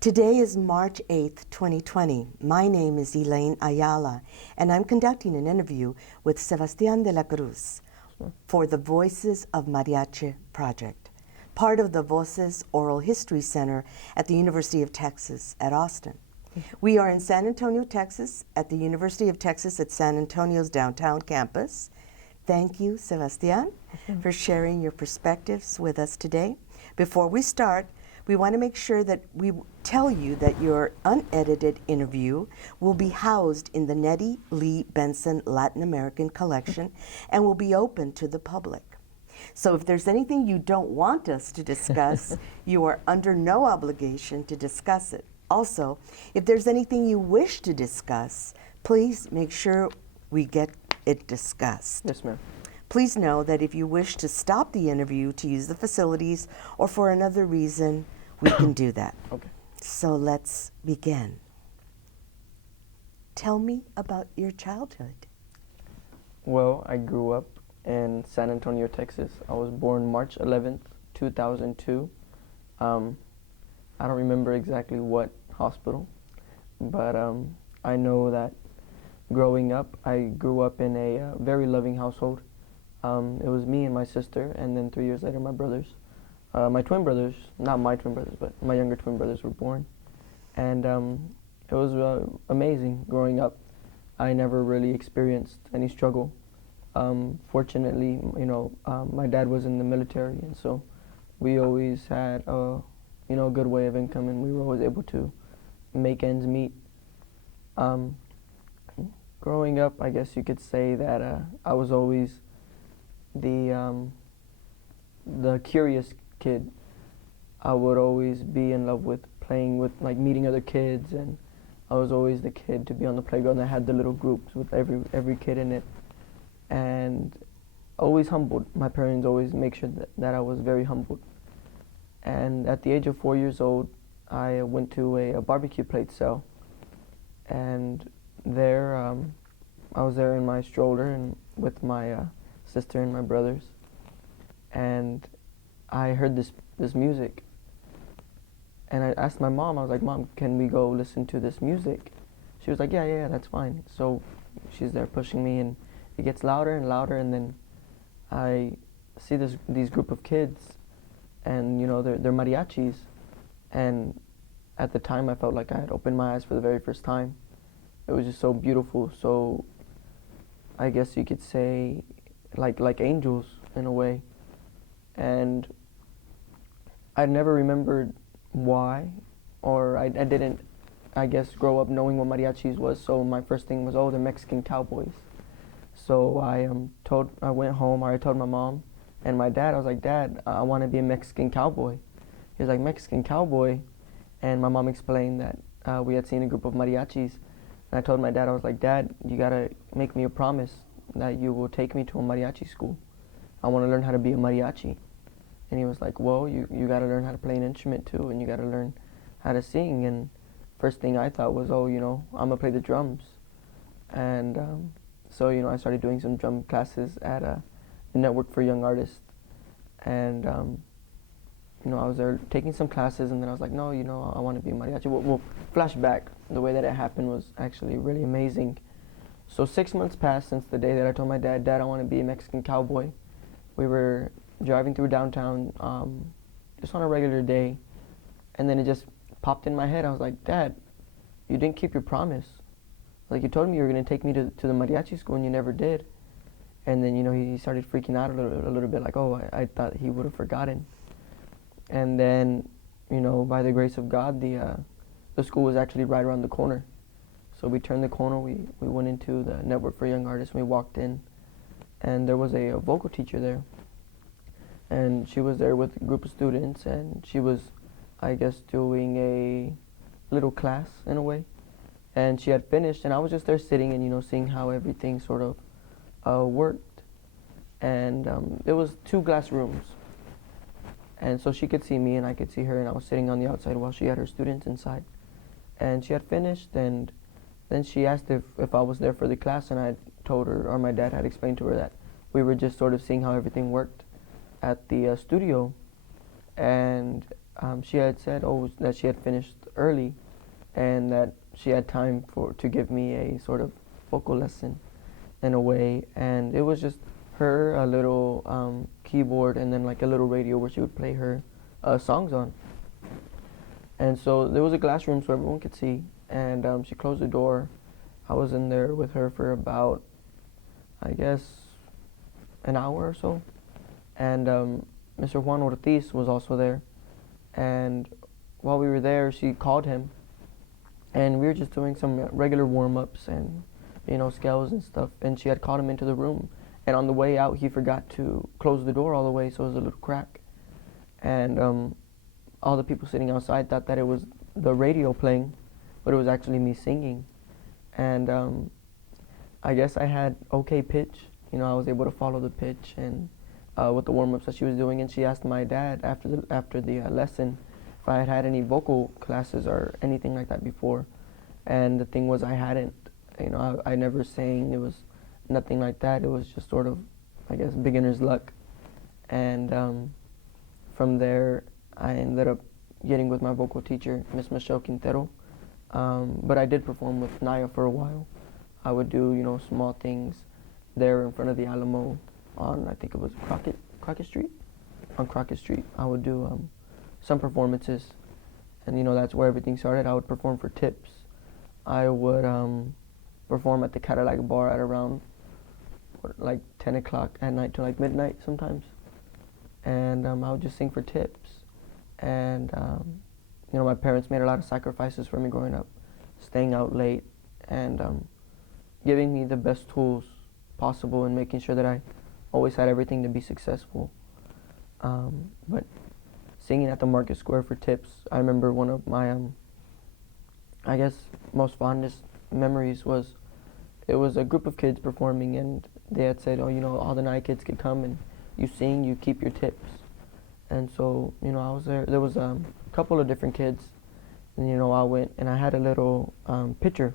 Today is March 8th, 2020. My name is Elaine Ayala, and I'm conducting an interview with Sebastian DeLaCruz for the Voices of Mariachi project, part of the Voces Oral History Center at the University of Texas at Austin. We are in San Antonio, Texas, at the University of Texas at San Antonio's downtown campus. Thank you, Sebastian, for sharing your perspectives with us today. Before we start, we want to make sure that we tell you that your unedited interview will be housed in the Nettie Lee Benson Latin American Collection and will be open to the public. So if there's anything you don't want us to discuss, you are under no obligation to discuss it. Also, if there's anything you wish to discuss, please make sure we get it discussed. Yes, ma'am. Please know that if you wish to stop the interview to use the facilities or for another reason, we can do that. Okay. So let's begin. Tell me about your childhood. Well, I grew up in San Antonio, Texas. I was born March 11th, 2002. I don't remember exactly what hospital, but I know that growing up, I grew up in a very loving household. It was me and my sister, and then 3 years later, my brothers. My twin brothers, not my twin brothers, but my younger twin brothers were born. And it was amazing growing up. I never really experienced any struggle. Fortunately, my dad was in the military, and so we always had a good way of income, and we were always able to make ends meet. Growing up, I guess you could say that I was always the curious kid. I would always be in love with playing with, meeting other kids, and I was always the kid to be on the playground that had the little groups with every kid in it, and always humbled. My parents always make sure that I was very humbled. And at the age of 4 years old, I went to a barbecue plate sale, and there I was there in my stroller and with my sister and my brothers, and I heard this music, and I asked my mom, I was like, "Mom, can we go listen to this music?" She was like, yeah, that's fine. So she's there pushing me, and it gets louder and louder, and then I see these group of kids, and they're mariachis, and at the time I felt like I had opened my eyes for the very first time. It was just so beautiful, so I guess you could say like angels in a way. And I never remembered why, or I didn't, I guess, grow up knowing what mariachis was, so my first thing was, oh, they're Mexican cowboys. So I went home, or I told my mom and my dad, I was like, "Dad, I want to be a Mexican cowboy." He was like, "Mexican cowboy?" And my mom explained that we had seen a group of mariachis, and I told my dad, I was like, "Dad, you gotta make me a promise that you will take me to a mariachi school. I want to learn how to be a mariachi." And he was like, "Well, you got to learn how to play an instrument too, and you got to learn how to sing." And first thing I thought was, oh, I'm going to play the drums. And so, I started doing some drum classes at the Network for Young Artists. And, I was there taking some classes, and then I was like, no, I want to be a mariachi. Well, flashback, the way that it happened was actually really amazing. So 6 months passed since the day that I told my dad, "Dad, I want to be a Mexican cowboy." We were driving through downtown just on a regular day, and then it just popped in my head. I was like, "Dad, you didn't keep your promise. Like, you told me you were going to take me to the mariachi school, and you never did." And then he started freaking out a little bit, like, oh, I thought he would have forgotten. And then by the grace of God, the school was actually right around the corner. So we turned the corner, we went into the Network for Young Artists, and we walked in, and there was a vocal teacher there. And she was there with a group of students, and she was, I guess, doing a little class in a way. And she had finished, and I was just there sitting and, seeing how everything sort of worked. And it was 2 glass rooms. And so she could see me, and I could see her, and I was sitting on the outside while she had her students inside. And she had finished, and then she asked if I was there for the class, and I told her, or my dad had explained to her, that we were just sort of seeing how everything worked at the studio. And she had said, that she had finished early, and that she had time to give me a sort of vocal lesson in a way, and it was just her, a little keyboard, and then like a little radio where she would play her songs on. And so there was a glass room so everyone could see, and she closed the door. I was in there with her for about, I guess, an hour or so, and Mr. Juan Ortiz was also there, and while we were there, she called him, and we were just doing some regular warm-ups and, scales and stuff, and she had called him into the room, and on the way out, he forgot to close the door all the way, so it was a little crack, and all the people sitting outside thought that it was the radio playing, but it was actually me singing, and I guess I had okay pitch, I was able to follow the pitch, and with the warm-ups that she was doing, and she asked my dad after the lesson if I had had any vocal classes or anything like that before, and the thing was I hadn't. I never sang. It was nothing like that. It was just sort of, I guess, beginner's luck, and from there I ended up getting with my vocal teacher, Miss Michelle Quintero, but I did perform with Naya for a while. I would do small things there in front of the Alamo on, I think it was Crockett Street. On Crockett Street, I would do some performances, and that's where everything started. I would perform for tips. I would perform at the Cadillac Bar at around like 10 o'clock at night to like midnight sometimes, and I would just sing for tips. And my parents made a lot of sacrifices for me growing up, staying out late and giving me the best tools possible and making sure that I always had everything to be successful. But singing at the Market Square for tips, I remember one of my, I guess, most fondest memories was, it was a group of kids performing, and they had said, all the Naya kids could come and you sing, you keep your tips. And so, I was there. There was a couple of different kids, and I went and I had a little picture.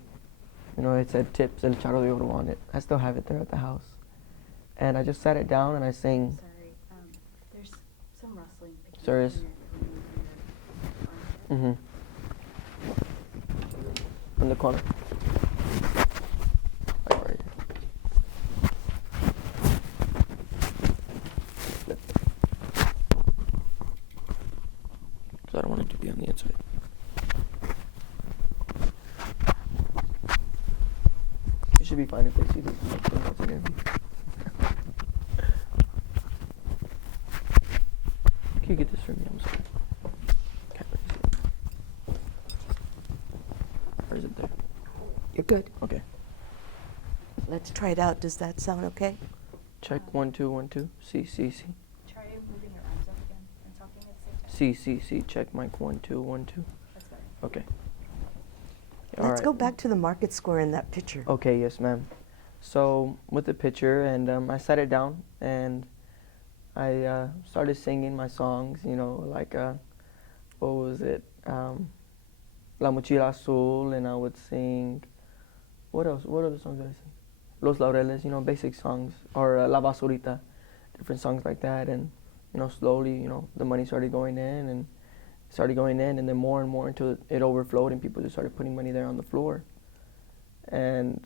It said tips El Charo de Oro on it. I still have it there at the house. And I just sat it down and I sang. Sorry, there's some rustling. There is. Mm-hmm. In the corner. Like right here. Because I don't want it to be on the inside. It should be fine if they see this. That's an interview. Can you get this for me? I'm sorry. Can't really see it. Or is it there? You're good. Okay. Let's try it out. Does that sound okay? Check 1 2 1 2. C. Try moving your arms up again and talking at the same time. C. Check mic 1 2 1 2. That's better. Okay. Let's go back to the Market Square in that picture. Okay, yes, ma'am. So with the picture, and I sat it down, and I started singing my songs. Like what was it? La Mochila Azul, and I would sing. What else? What other songs did I sing? Los Laureles, basic songs, or La Basurita, different songs like that, and slowly, the money started going in, and then more and more until it overflowed, and people just started putting money there on the floor, and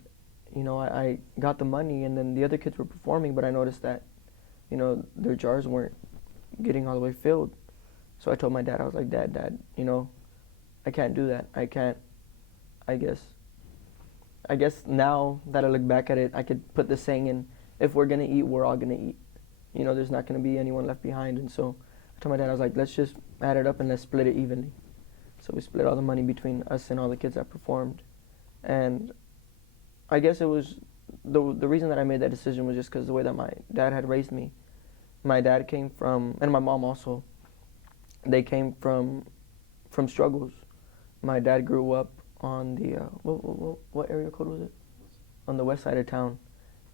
I got the money, and then the other kids were performing, but I noticed that their jars weren't getting all the way filled, so I told my dad, I was like, Dad, I can't do that. I guess now that I look back at it, I could put the saying in, if we're gonna eat, we're all gonna eat. There's not gonna be anyone left behind. And so I told my dad, I was like, let's just add it up and let's split it evenly. So we split all the money between us and all the kids that performed. And I guess it was, the reason that I made that decision was just because the way that my dad had raised me. My dad came from, and my mom also, they came from struggles. My dad grew up on the, what area code was it? On the west side of town.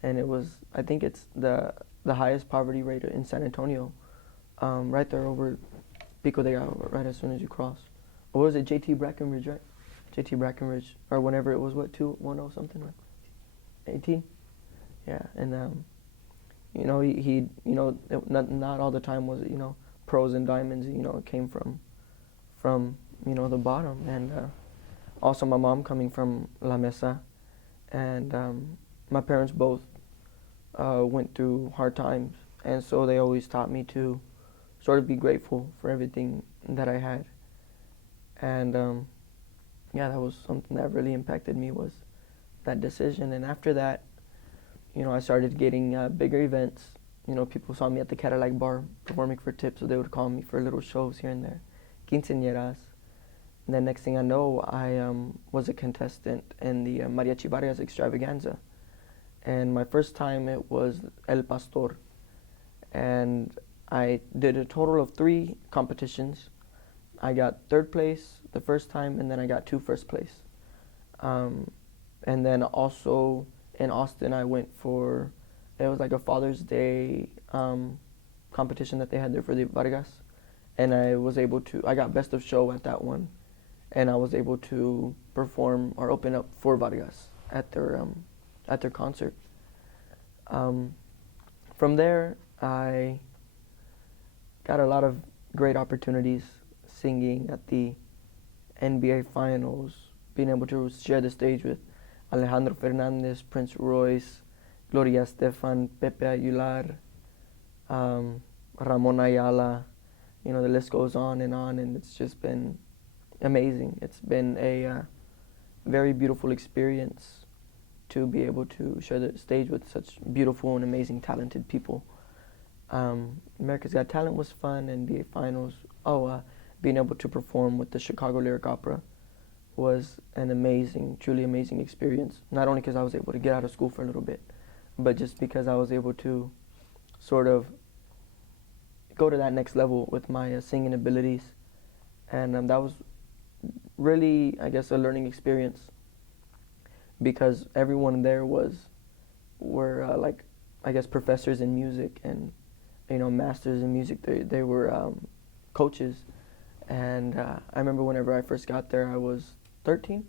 And it was, I think it's the highest poverty rate in San Antonio, right there over Pico de Gallo, right as soon as you cross. Or was it JT Brackenridge, right? JT Brackenridge, or whenever it was, 210 something, right? 18? Yeah, and he not all the time was it, pearls and diamonds, it came from the bottom. And also my mom coming from La Mesa, and my parents both went through hard times, and so they always taught me to sort of be grateful for everything that I had. And yeah, that was something that really impacted me, was that decision. And after that, I started getting bigger events. People saw me at the Cadillac bar performing for tips, so they would call me for little shows here and there, quinceañeras. And then next thing I know, I was a contestant in the Mariachi Vargas extravaganza. And my first time, it was El Pastor. And I did a total of 3 competitions. I got 3rd place the first time, and then I got 2 first place. And then also in Austin, I went for, it was like a Father's Day competition that they had there for the Vargas. And I got best of show at that one. And I was able to perform or open up for Vargas at their concert. From there, I got a lot of great opportunities singing at the NBA Finals, being able to share the stage with Alejandro Fernandez, Prince Royce, Gloria Estefan, Pepe Aguilar, Ramon Ayala. The list goes on, and it's just been amazing. It's been a very beautiful experience to be able to share the stage with such beautiful and amazing, talented people. America's Got Talent was fun, NBA Finals. Being able to perform with the Chicago Lyric Opera was an amazing, truly amazing experience. Not only because I was able to get out of school for a little bit, but just because I was able to sort of go to that next level with my singing abilities. And that was really, I guess, a learning experience, because everyone there were like, I guess, professors in music and, masters in music. They were coaches. And I remember whenever I first got there, I was 12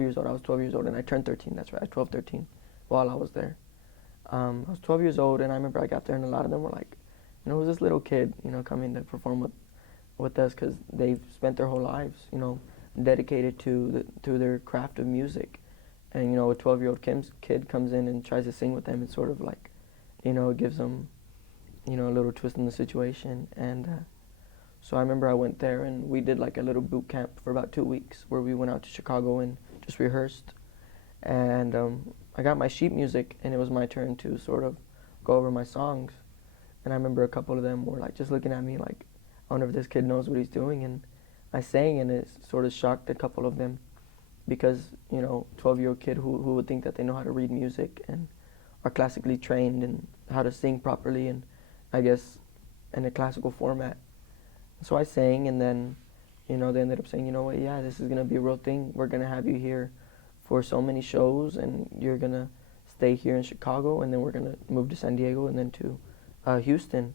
years old. I was 12 years old, and I turned 13, that's right, 12, 13, while I was there. I was 12 years old, and I remember I got there, and a lot of them were like, who's this little kid, coming to perform with us, because they've spent their whole lives, dedicated to their craft of music. And, a 12-year-old kid comes in and tries to sing with them. It's sort of like, it gives them, a little twist in the situation. And so I remember I went there, and we did like a little boot camp for about 2 weeks, where we went out to Chicago and just rehearsed. And I got my sheet music, and it was my turn to sort of go over my songs. And I remember a couple of them were like just looking at me like, I wonder if this kid knows what he's doing. And I sang, and it sort of shocked a couple of them, because 12-year-old kid who would think that they know how to read music and are classically trained and how to sing properly, and I guess in a classical format. So I sang, and then they ended up saying, yeah, this is gonna be a real thing. We're gonna have you here for so many shows, and you're gonna stay here in Chicago, and then we're gonna move to San Diego, and then to Houston.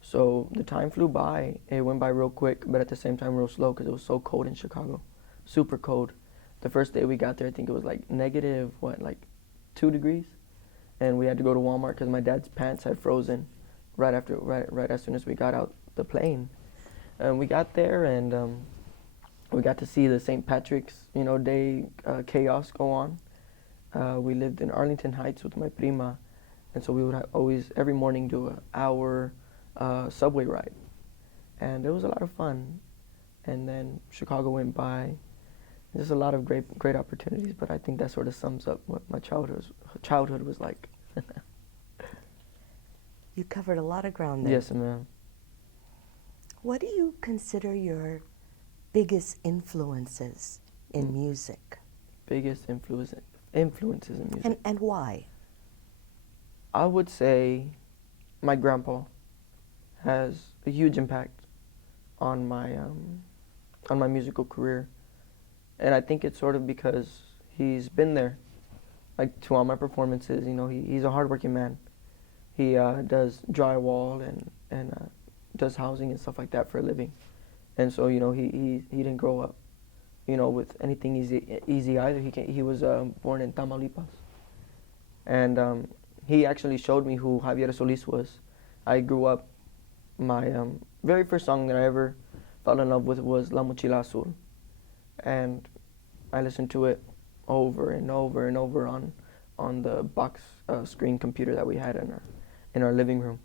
So the time flew by. It went by real quick, but at the same time real slow, because it was so cold in Chicago, super cold. The first day we got there, I think it was like negative 2 degrees, and we had to go to Walmart because my dad's pants had frozen right as soon as we got out the plane. And we got there, and we got to see the St. Patrick's Day chaos go on. We lived in Arlington Heights with my prima, and so we would always every morning do an hour subway ride, and it was a lot of fun. And then Chicago went by. Just a lot of great opportunities, but I think that sort of sums up what my childhood was like. You covered a lot of ground there. Yes, ma'am. What do you consider your biggest influences in music? Biggest influences in music. And why? I would say my grandpa has a huge impact on my musical career. And I think it's sort of because he's been there, like to all my performances. He's a hardworking man. He does drywall and does housing and stuff like that for a living. And so he didn't grow up, with anything easy either. He was born in Tamaulipas, and he actually showed me who Javier Solis was. I grew up. My very first song that I ever fell in love with was La Mochila Azul, and I listened to it over and over and over on the box screen computer that we had in our living room.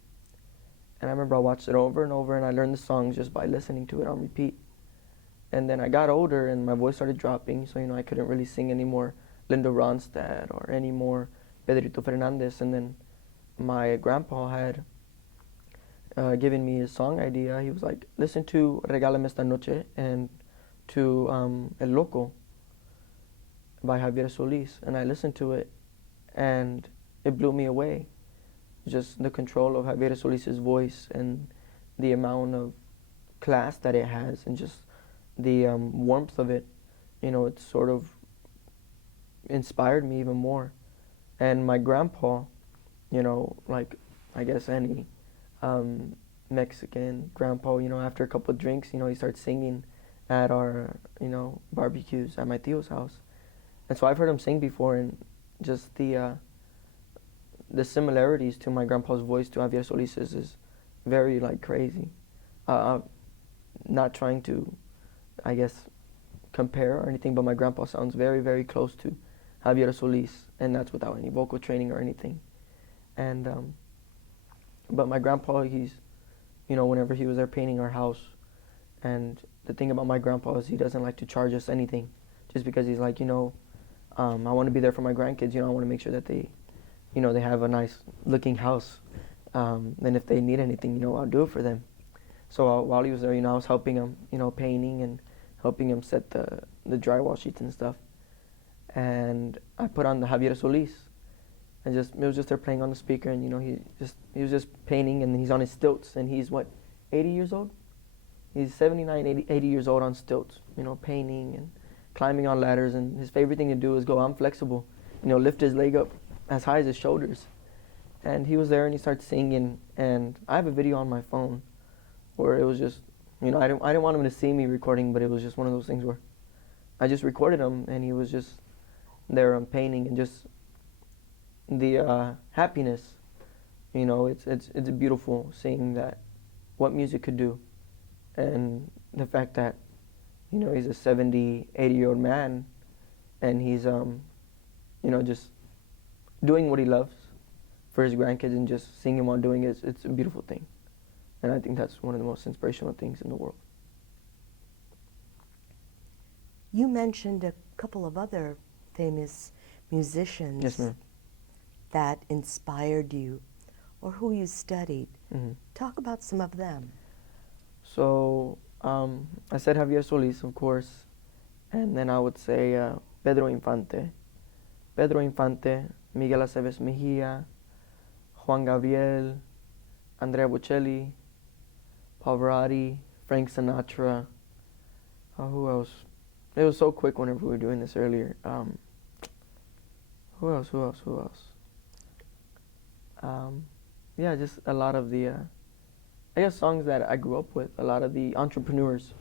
And I remember I watched it over and over, and I learned the songs just by listening to it on repeat. And then I got older, and my voice started dropping, so I couldn't really sing anymore Linda Ronstadt or any more Pedrito Fernandez. And then my grandpa had given me his song idea. He was like, listen to Regálame esta noche and to El Loco by Javier Solís. And I listened to it, and it blew me away. Just the control of Javier Solís' voice and the amount of class that it has, and just the warmth of it. It sort of inspired me even more. And my grandpa, like I guess any Mexican grandpa, after a couple of drinks, he starts singing at our, barbecues at my tio's house. And so I've heard him sing before, and just the similarities to my grandpa's voice to Javier Solís's is very crazy. Not trying to, I guess, compare or anything, but my grandpa sounds very, very close to Javier Solís, and that's without any vocal training or anything. And but my grandpa, he's, whenever he was there painting our house, and the thing about my grandpa is he doesn't like to charge us anything, just because he's like, I want to be there for my grandkids. I want to make sure that they, they have a nice looking house, and if they need anything, I'll do it for them. So while he was there, I was helping him, painting and helping him set the drywall sheets and stuff. And I put on the Javier Solís, and it was just there playing on the speaker, and he was just painting, and he's on his stilts, and he's 80 years old? He's 79, 80 years old on stilts, painting and climbing on ladders, and his favorite thing to do is go, I'm flexible, lift his leg up as high as his shoulders. And he was there, and he started singing, and I have a video on my phone where it was just, I didn't want him to see me recording, but it was just one of those things where I just recorded him, and he was just there painting, and just the happiness, it's beautiful seeing that, what music could do, and the fact that, he's a 70, 80-year-old man, and he's, just doing what he loves for his grandkids, and just seeing him while doing it, it's a beautiful thing. And I think that's one of the most inspirational things in the world. You mentioned a couple of other famous musicians. Yes, ma'am. That inspired you, or who you studied. Mm-hmm. Talk about some of them. So I said Javier Solís, of course, and then I would say Pedro Infante, Miguel Aceves Mejia, Juan Gabriel, Andrea Bocelli, Pavarotti, Frank Sinatra. Who else? It was so quick whenever we were doing this earlier. Who else? Yeah, just a lot of the, I guess, songs that I grew up with. A lot of the entrepreneurs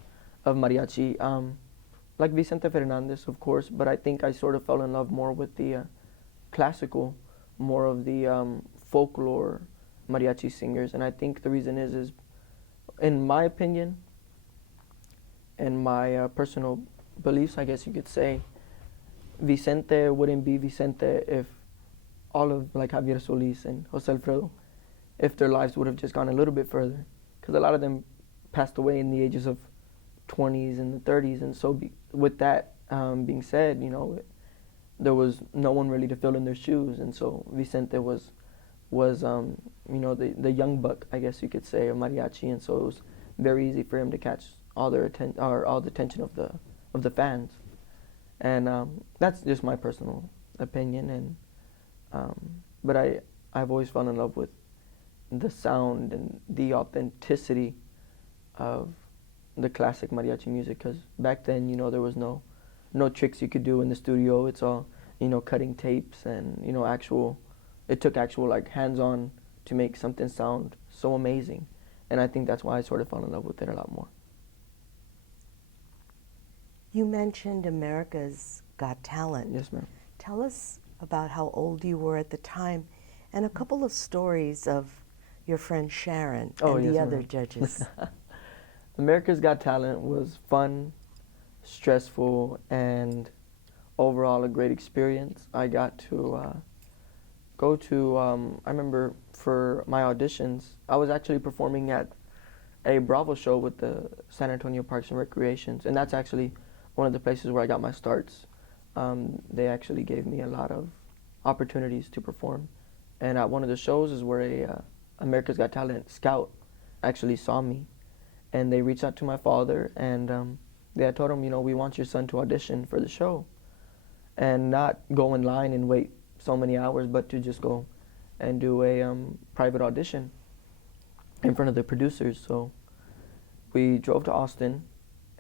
of mariachi, like Vicente Fernandez, of course. But I think I sort of fell in love more with the classical, more of the folklore mariachi singers. And I think the reason is in my opinion, and my personal beliefs, I guess you could say, Vicente wouldn't be Vicente if all of Javier Solís and Jose Alfredo, if their lives would have just gone a little bit further, because a lot of them passed away in the ages of 20s and the 30s, and so with that being said, there was no one really to fill in their shoes, and so Vicente was the young buck, I guess you could say, of mariachi, and so it was very easy for him to catch all the attention of the fans, and that's just my personal opinion, and but I've always fallen in love with the sound and the authenticity of the classic mariachi music, because back then, there was no tricks you could do in the studio. It's all, cutting tapes and, it took actual hands-on to make something sound so amazing. And I think that's why I sort of fell in love with it a lot more. You mentioned America's Got Talent. Yes, ma'am. Tell us about how old you were at the time, and a couple of stories of your friend Sharon and yes, the other ma'am. judges. America's Got Talent was fun, stressful, and overall a great experience. I got to go to, I remember for my auditions, I was actually performing at a Bravo show with the San Antonio Parks and Recreations, and that's actually one of the places where I got my starts. They actually gave me a lot of opportunities to perform, and at one of the shows is where a America's Got Talent scout actually saw me, and they reached out to my father, and they had told him, you know, we want your son to audition for the show, and not go in line and wait so many hours, but to just go and do a private audition in front of the producers. So we drove to Austin,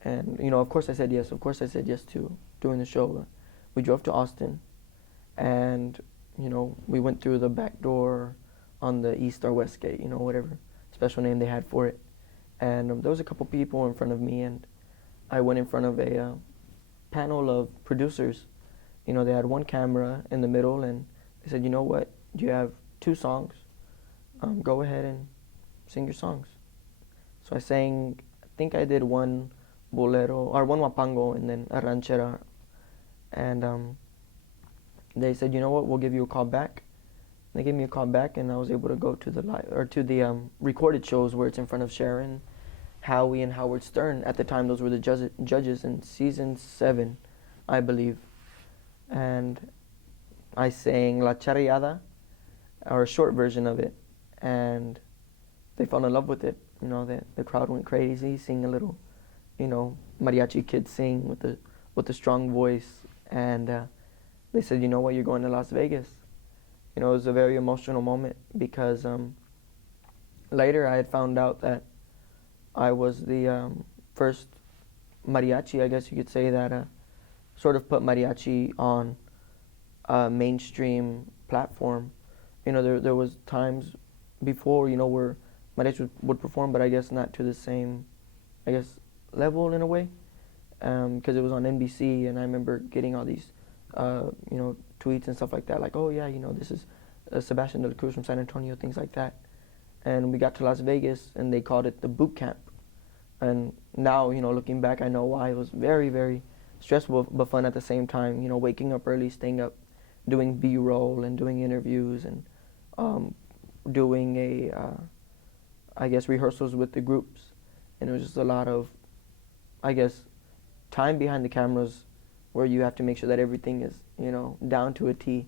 and you know, of course I said yes. Of course I said yes to doing the show. We drove to Austin, and you know, we went through the back door on the east or west gate, you know, whatever special name they had for it. And there was a couple people in front of me, and I went in front of a panel of producers. You know, they had one camera in the middle, and they said, you know what, you have 2 songs. Go ahead and sing your songs. So I sang, I think I did one bolero, or one wapango, and then a ranchera. And they said, you know what, we'll give you a call back. They gave me a call back, and I was able to go to the recorded shows where it's in front of Sharon, Howie, and Howard Stern. At the time, those were the judges in season 7, I believe. And I sang La Charreada, or a short version of it, and they fell in love with it. You know, the crowd went crazy, seeing a little, you know, mariachi kid sing with a strong voice, and they said, you know what, you're going to Las Vegas. You know, it was a very emotional moment because later I had found out that I was the first mariachi, I guess you could say, that sort of put mariachi on a mainstream platform. You know, there was times before, you know, where mariachi would perform, but I guess not to the same, I guess, level in a way, because it was on NBC, and I remember getting all these, you know, tweets and stuff like that, like, oh yeah, you know, this is Sebastian DeLaCruz from San Antonio, things like that. And we got to Las Vegas, and they called it the boot camp. And now, you know, looking back, I know why. It was very, very stressful but fun at the same time. You know, waking up early, staying up, doing B-roll and doing interviews, and doing I guess, rehearsals with the groups. And it was just a lot of, I guess, time behind the cameras where you have to make sure that everything is, you know, down to a T.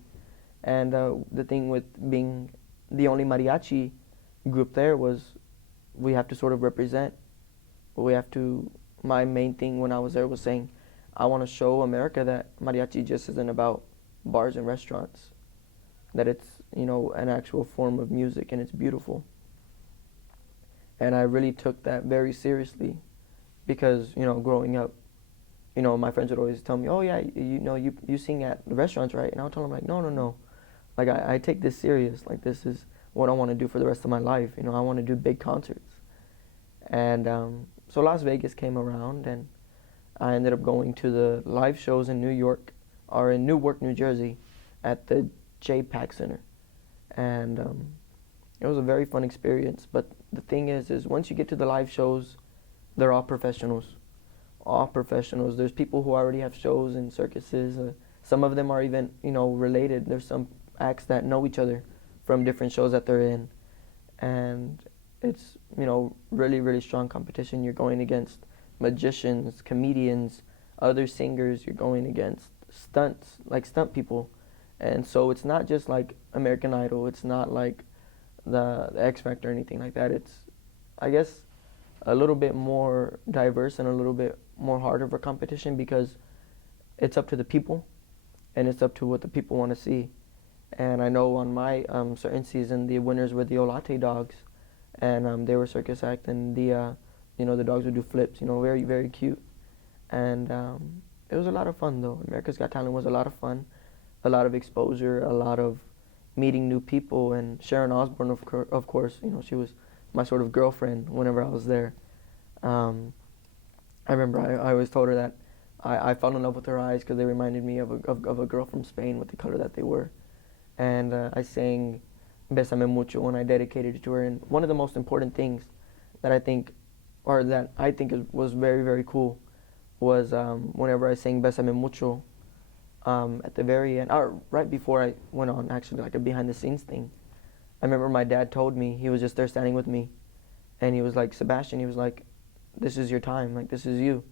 And the thing with being the only mariachi group there was we have to sort of represent. We have to, my main thing when I was there was saying, I want to show America that mariachi just isn't about bars and restaurants, that it's, you know, an actual form of music, and it's beautiful. And I really took that very seriously because, you know, growing up, you know, my friends would always tell me, oh yeah, you know, you sing at the restaurants, right? And I would tell them, like, no. Like, I take this serious. Like, this is what I want to do for the rest of my life. You know, I want to do big concerts. And so Las Vegas came around, and I ended up going to the live shows in New York, or in Newark, New Jersey, at the J-Pack Center. And it was a very fun experience. But the thing is once you get to the live shows, they're all professionals. All professionals. There's people who already have shows in circuses. Some of them are even, you know, related. There's some acts that know each other from different shows that they're in. And it's, you know, really, really strong competition. You're going against magicians, comedians, other singers. You're going against stunts, like stunt people. And so it's not just like American Idol. It's not like the X Factor or anything like that. It's, I guess, a little bit more diverse and a little bit more harder for competition because it's up to the people and it's up to what the people want to see. And I know on my certain season, the winners were the Olate dogs, and they were circus act, and the you know, the dogs would do flips, you know, very, very cute. And it was a lot of fun though. America's Got Talent was a lot of fun, a lot of exposure, a lot of meeting new people. And Sharon Osbourne, of course, you know, she was my sort of girlfriend whenever I was there. I remember I always told her that I fell in love with her eyes because they reminded me of a girl from Spain with the color that they were. And I sang Bésame Mucho when I dedicated it to her. And one of the most important things that I think or that I think was very, very cool, was whenever I sang Bésame Mucho at the very end, or right before I went on, actually, like a behind the scenes thing. I remember my dad told me, he was just there standing with me, and he was like, Sebastian, he was like, this is your time, like, this is you.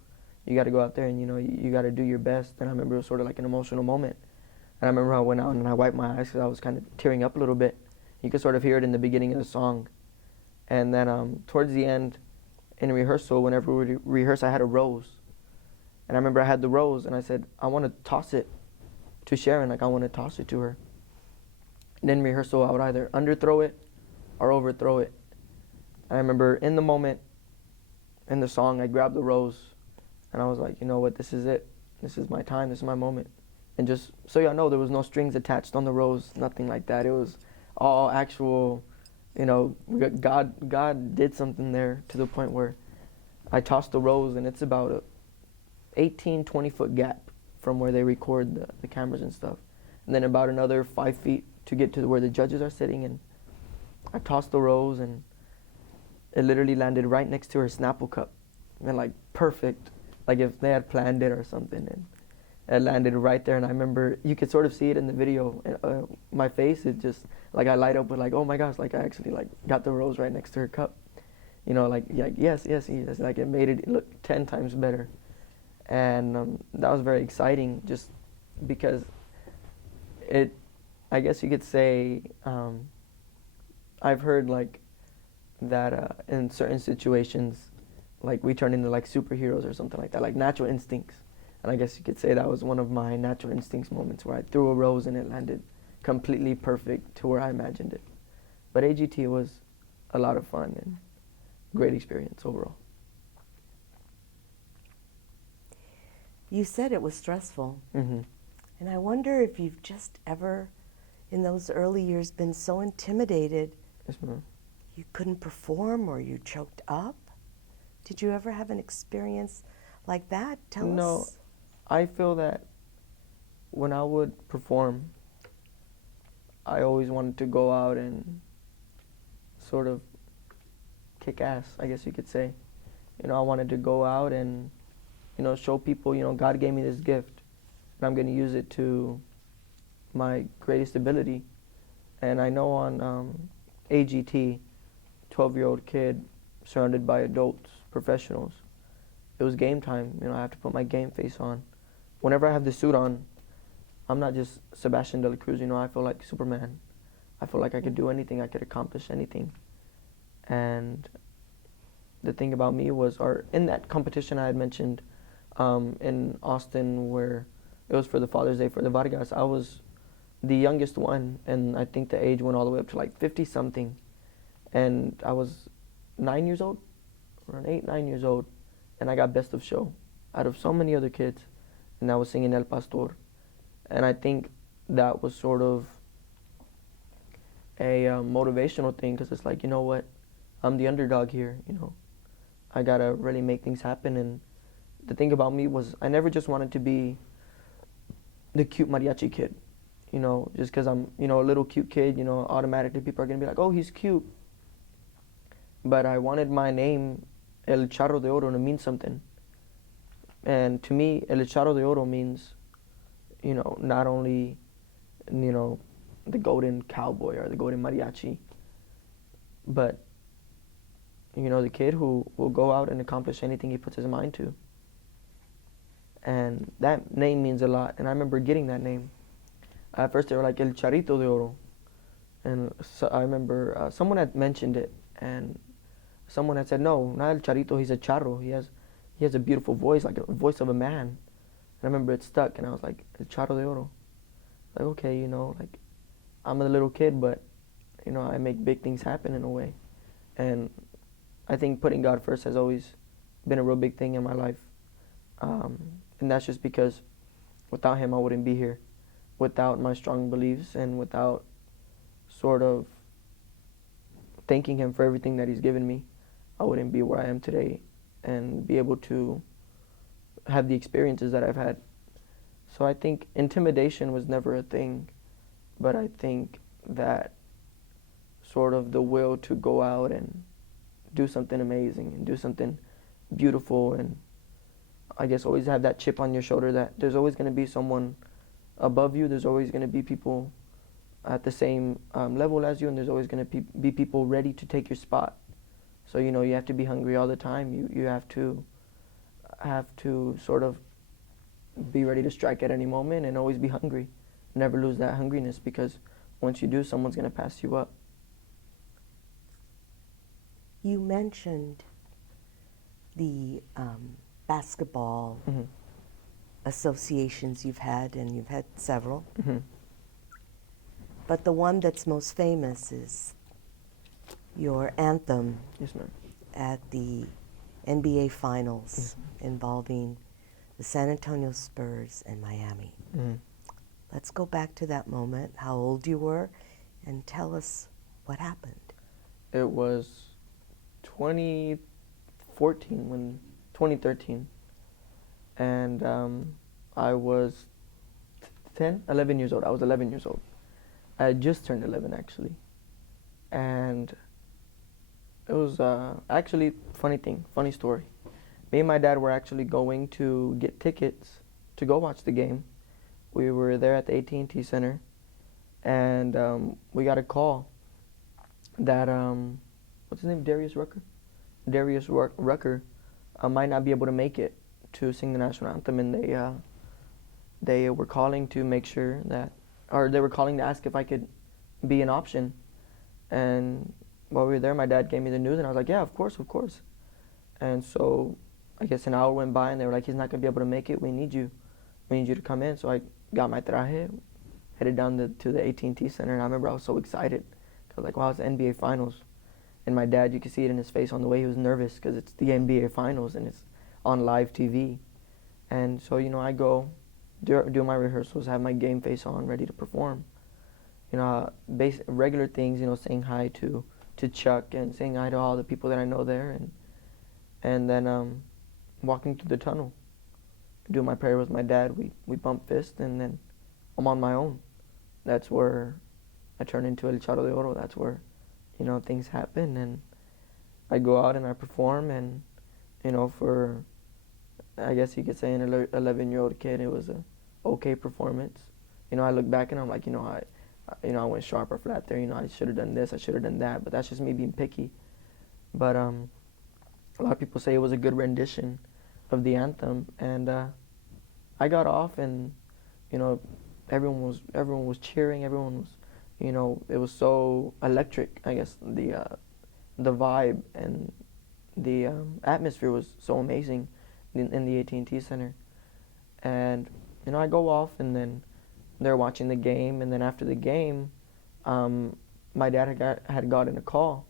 You got to go out there and, you know, you got to do your best. And I remember it was sort of like an emotional moment. And I remember I went out and I wiped my eyes because I was kind of tearing up a little bit. You could sort of hear it in the beginning of the song. And then towards the end, in rehearsal, whenever we rehearse, I had a rose. And I remember I had the rose, and I said, I want to toss it to Sharon, like I want to toss it to her. And in rehearsal, I would either underthrow it or overthrow it. And I remember in the moment, in the song, I grabbed the rose, and I was like, you know what, this is it. This is my time, this is my moment. And just so y'all know, there was no strings attached on the rose, nothing like that. It was all actual, you know, God did something there to the point where I tossed the rose, and it's about a 18, 20-foot gap from where they record the cameras and stuff. And then about another 5 feet to get to where the judges are sitting. And I tossed the rose, and it literally landed right next to her Snapple cup. And like perfect, like if they had planned it or something. And it landed right there. And I remember, you could sort of see it in the video. My face, it just, like I light up with like, oh my gosh, like I actually like got the rose right next to her cup. You know, like yes, like it made it look 10 times better. And that was very exciting, just because it, I guess you could say, I've heard like that in certain situations, like we turn into like superheroes or something like that, like natural instincts. And I guess you could say that was one of my natural instincts moments, where I threw a rose and it landed completely perfect to where I imagined it. But AGT was a lot of fun and great experience overall. You said it was stressful. Mm-hmm. And I wonder if you've just ever, in those early years, been so intimidated Yes, ma'am. you couldn't perform or you choked up? Did you ever have an experience like that? Tell us. No, I feel that when I would perform, I always wanted to go out and sort of kick ass, I guess you could say. You know, I wanted to go out and, you know, show people, you know, God gave me this gift, and I'm going to use it to my greatest ability. And I know on AGT, 12-year-old kid surrounded by adults, professionals, it was game time. You know, I have to put my game face on. Whenever I have the suit on, I'm not just Sebastian DeLaCruz, you know, I feel like Superman. I feel like I could do anything, I could accomplish anything. And the thing about me was, or in that competition I had mentioned in Austin, where it was for the Father's Day for the Vargas, I was the youngest one, and I think the age went all the way up to like 50-something. And I was 9 years old, around 8, 9 years old, and I got best of show out of so many other kids, and I was singing El Pastor. And I think that was sort of a motivational thing, because it's like, you know what, I'm the underdog here, you know. I gotta really make things happen. And the thing about me was, I never just wanted to be the cute mariachi kid, you know, just because I'm, you know, a little cute kid, you know, automatically people are gonna be like, oh, he's cute. But I wanted my name, El Charro de Oro, to mean something. And to me, El Charro de Oro means, you know, not only, you know, the golden cowboy or the golden mariachi, but, you know, the kid who will go out and accomplish anything he puts his mind to. And that name means a lot. And I remember getting that name. At first they were like, El Charrito de Oro. And so I remember someone had mentioned it, and someone had said, no, not El Charrito, he's a charro. He has a beautiful voice, like a voice of a man. And I remember it stuck, and I was like, El Charro de Oro. Like, okay, you know, like, I'm a little kid, but, you know, I make big things happen in a way. And I think putting God first has always been a real big thing in my life. And that's just because without him, I wouldn't be here. Without my strong beliefs and without sort of thanking him for everything that he's given me, I wouldn't be where I am today and be able to have the experiences that I've had. So I think intimidation was never a thing, but I think that sort of the will to go out and do something amazing and do something beautiful, and I guess always have that chip on your shoulder that there's always going to be someone above you. There's always going to be people at the same level as you, and there's always going to be people ready to take your spot. So you know you have to be hungry all the time. You have to sort of be ready to strike at any moment and always be hungry. Never lose that hungriness, because once you do, someone's going to pass you up. You mentioned the basketball Mm-hmm. associations you've had, and you've had several. Mm-hmm. But the one that's most famous is your anthem Yes, ma'am. at the NBA Finals involving the San Antonio Spurs and Miami. Mm-hmm. Let's go back to that moment, how old you were, and tell us what happened. It was 2013, and I was 11 years old. I was 11 years old. I had just turned 11, actually. And it was actually funny story. Me and my dad were actually going to get tickets to go watch the game. We were there at the AT&T Center, and we got a call that, what's his name, Darius Rucker? Darius Rucker might not be able to make it to sing the national anthem, and they were calling to make sure that, or they were calling to ask if I could be an option. And while we were there, my dad gave me the news, and I was like, yeah, of course. And so I guess an hour went by, and they were like, he's not going to be able to make it. We need you to come in. So I got my traje, headed down to the AT&T Center, and I remember I was so excited. I was like, wow, it's the NBA Finals. And my dad, you could see it in his face on the way he was nervous, because it's the NBA Finals, and it's on live TV. And so, you know, I go, do my rehearsals, have my game face on, ready to perform. You know, regular things, you know, saying hi to Chuck and saying hi to all the people that I know there, and then walking through the tunnel, do my prayer with my dad. We bump fists, and then I'm on my own. That's where I turn into El Charo de Oro. That's where, you know, things happen, and I go out and I perform, and, you know, for, I guess you could say, an 11-year-old kid, it was a okay performance. You know, I look back and I'm like, I went sharp or flat there. You know, I should have done this, I should have done that, but that's just me being picky. But a lot of people say it was a good rendition of the anthem, and I got off, and, you know, everyone was cheering. Everyone was, you know, it was so electric. I guess the vibe and the atmosphere was so amazing in the AT&T Center. And, you know, I go off, and then they're watching the game, and then after the game, my dad had gotten a call,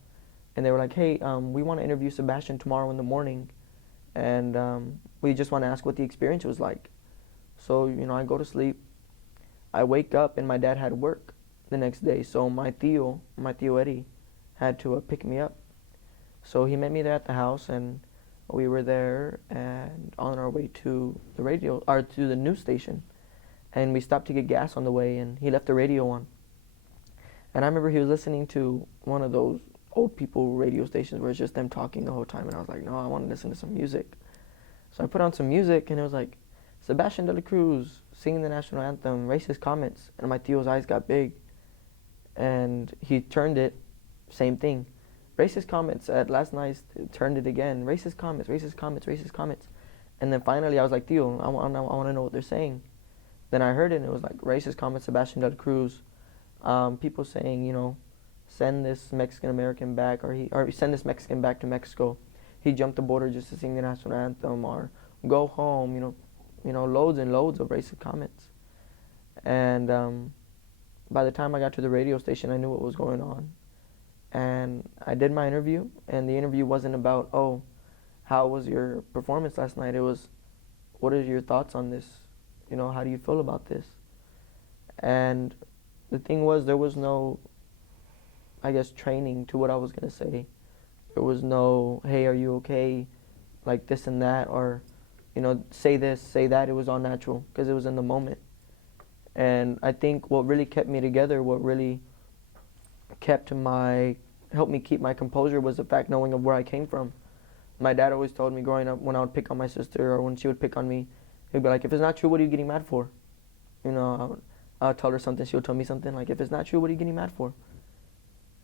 and they were like, hey, we want to interview Sebastien tomorrow in the morning, and we just want to ask what the experience was like. So, you know, I go to sleep. I wake up, and my dad had work the next day, so my tío Eddie had to pick me up. So he met me there at the house, and we were there and on our way to the news station, and we stopped to get gas on the way, and he left the radio on. And I remember he was listening to one of those old people radio stations where it's just them talking the whole time, and I was like, no, I want to listen to some music. So I put on some music, and it was like Sebastian DeLaCruz singing the national anthem, racist comments, and my tío's eyes got big, and he turned it, same thing. Racist comments at last night, turned it again. Racist comments. And then finally I was like, tío, I want to know what they're saying. Then I heard it, and it was like, racist comments, Sebastian DeLaCruz. People saying, you know, send this Mexican American back, or send this Mexican back to Mexico. He jumped the border just to sing the national anthem, or go home, you know, loads and loads of racist comments. And by the time I got to the radio station, I knew what was going on. And I did my interview, and the interview wasn't about, oh, how was your performance last night? It was, what are your thoughts on this? You know, how do you feel about this? And the thing was, there was no, I guess, training to what I was going to say. There was no, hey, are you okay? Like this and that, or, you know, say this, say that. It was all natural, because it was in the moment. And I think what really kept me together, what really kept my helped me keep my composure was the fact knowing of where I came from. My dad always told me growing up when I would pick on my sister or when she would pick on me, he'd be like, if it's not true, what are you getting mad for? You know, I'll tell her something, she'll tell me something. Like, if it's not true, what are you getting mad for?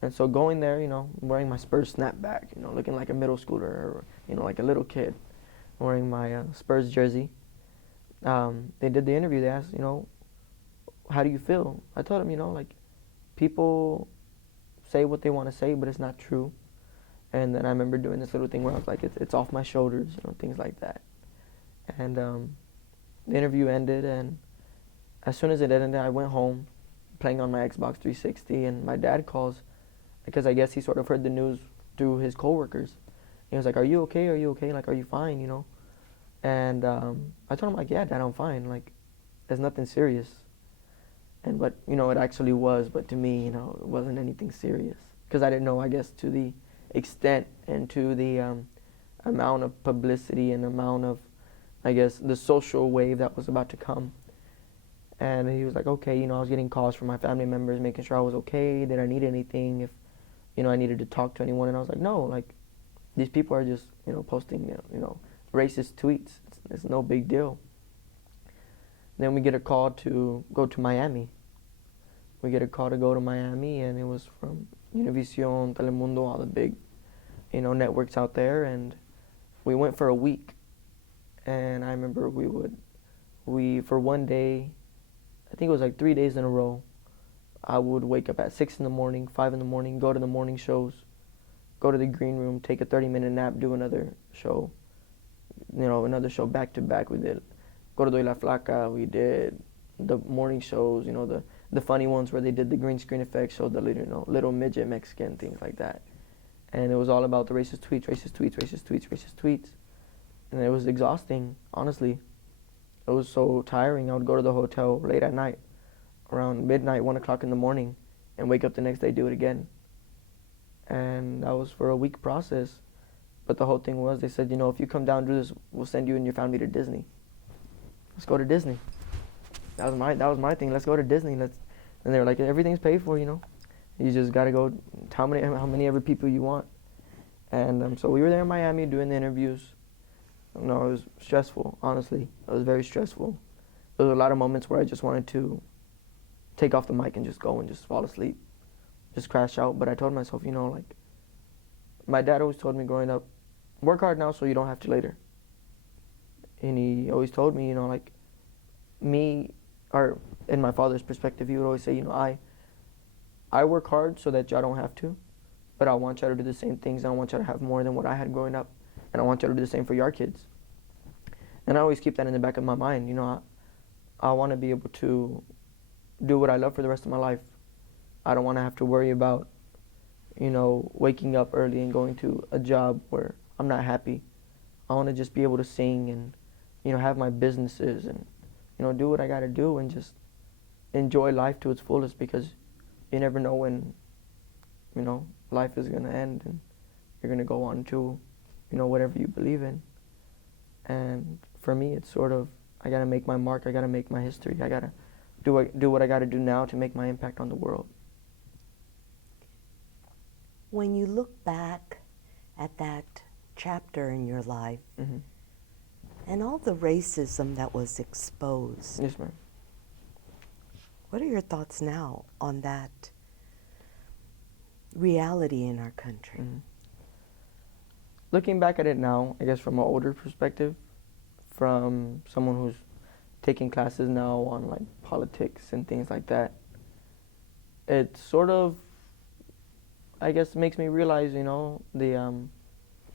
And so going there, you know, wearing my Spurs snapback, you know, looking like a middle schooler or, you know, like a little kid, wearing my Spurs jersey. They did the interview. They asked, you know, how do you feel? I told them, you know, like, people say what they want to say, but it's not true. And then I remember doing this little thing where I was like, it's off my shoulders, you know, things like that. And the interview ended, and as soon as it ended, I went home playing on my Xbox 360, and my dad calls because I guess he sort of heard the news through his coworkers. He was like, are you okay? Are you okay? Like, are you fine, you know? And I told him, like, yeah, Dad, I'm fine. Like, there's nothing serious. And but, you know, it actually was, but to me, you know, it wasn't anything serious. Because I didn't know, I guess, to the extent and to the amount of publicity and amount of, I guess, the social wave that was about to come. And he was like, okay, you know, I was getting calls from my family members, making sure I was okay, did I need anything, if, you know, I needed to talk to anyone. And I was like, no, like, these people are just, you know, posting, you know, racist tweets. It's no big deal. Then we get a call to go to Miami. We get a call to go to Miami, and it was from Univision, Telemundo, all the big, you know, networks out there. And we went for a week. And I remember we for one day, I think it was like 3 days in a row, I would wake up at 6 in the morning, 5 in the morning, go to the morning shows, go to the green room, take a 30-minute nap, do another show, you know, another show back to back. We did Gordo y la Flaca, we did the morning shows, you know, the funny ones where they did the green screen effects, showed the little, you know, little midget Mexican, things like that. And it was all about the racist tweets, racist tweets, racist tweets, racist tweets. And it was exhausting, honestly. It was so tiring. I would go to the hotel late at night, around midnight, 1 o'clock in the morning, and wake up the next day, do it again. And that was for a week process. But the whole thing was, they said, you know, if you come down and do this, we'll send you and your family to Disney. Let's go to Disney. That was my thing. Let's go to Disney. And they were like, everything's paid for, you know. You just gotta go. How many ever people you want. And so we were there in Miami doing the interviews. No, it was stressful. Honestly, it was very stressful. There was a lot of moments where I just wanted to take off the mic and just go and just fall asleep, just crash out. But I told myself, you know, like, my dad always told me growing up, work hard now so you don't have to later. And he always told me, you know, like, me, or in my father's perspective, he would always say, you know, I work hard so that y'all don't have to, but I want y'all to do the same things. I want y'all to have more than what I had growing up, and I want y'all to do the same for your kids. And I always keep that in the back of my mind, you know. I want to be able to do what I love for the rest of my life. I don't want to have to worry about, you know, waking up early and going to a job where I'm not happy. I want to just be able to sing and, you know, have my businesses and, you know, do what I got to do and just enjoy life to its fullest, because you never know when, you know, life is going to end and you're going to go on to, you know, whatever you believe in. And for me, it's sort of, I got to make my mark. I got to make my history. I got to do what I got to do now to make my impact on the world. When you look back at that chapter in your life, Mm-hmm. and all the racism that was exposed, Yes, ma'am. what are your thoughts now on that reality in our country? Mm-hmm. Looking back at it now, I guess from an older perspective, from someone who's taking classes now on like politics and things like that, it sort of, I guess, makes me realize, you know,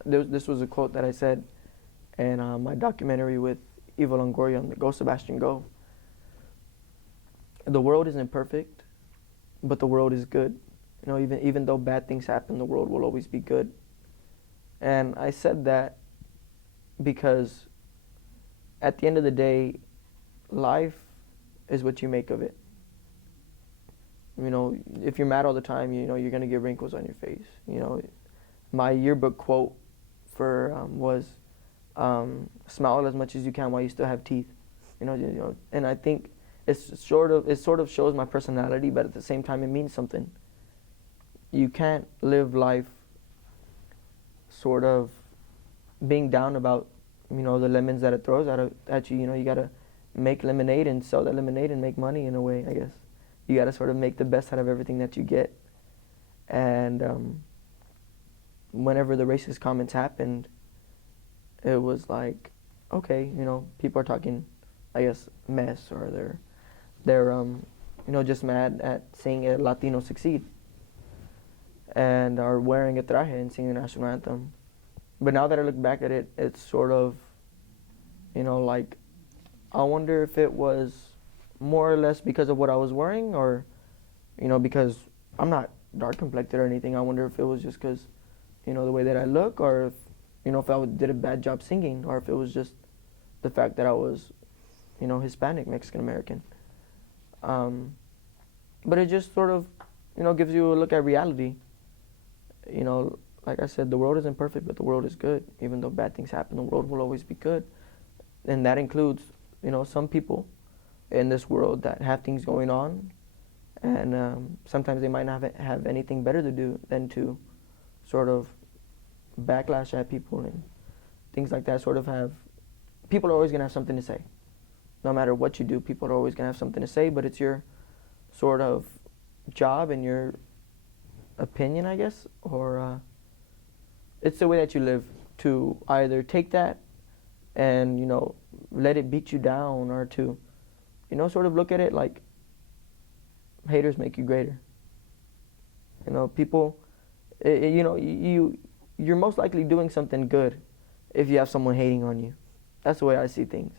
this was a quote that I said in my documentary with Eva Longoria on the Go Sebastian Go. The world isn't perfect, but the world is good. You know, even though bad things happen, the world will always be good. And I said that because at the end of the day, life is what you make of it. You know, if you're mad all the time, you know, you're going to get wrinkles on your face. You know, my yearbook quote for was, smile as much as you can while you still have teeth. You know, and I think it sort of shows my personality, but at the same time it means something. you can't live life sort of being down about, the lemons that it throws at you. You gotta make lemonade and sell that lemonade and make money in a way, I guess. You gotta sort of make the best out of everything that you get. And whenever the racist comments happened, it was like, okay, people are talking, I guess, mess, or they're just mad at seeing a Latino succeed and are wearing a traje and singing the national anthem. But now that I look back at it, it's sort of, like, I wonder if it was more or less because of what I was wearing, or, because I'm not dark complected or anything. I wonder if it was just because, the way that I look, or if, if I did a bad job singing, or if it was just the fact that I was, Hispanic, Mexican American. But it just sort of, gives you a look at reality. Like I said, the world isn't perfect, but the world is good. Even though bad things happen, the world will always be good. And that includes, some people in this world that have things going on, and sometimes they might not have anything better to do than to sort of backlash at people and things like that. People are always going to have something to say. No matter what you do, people are always going to have something to say, but it's your sort of job and your opinion, I guess, or it's the way that you live, to either take that and, let it beat you down, or to, sort of look at it like haters make you greater. People, you're most likely doing something good if you have someone hating on you. That's the way I see things.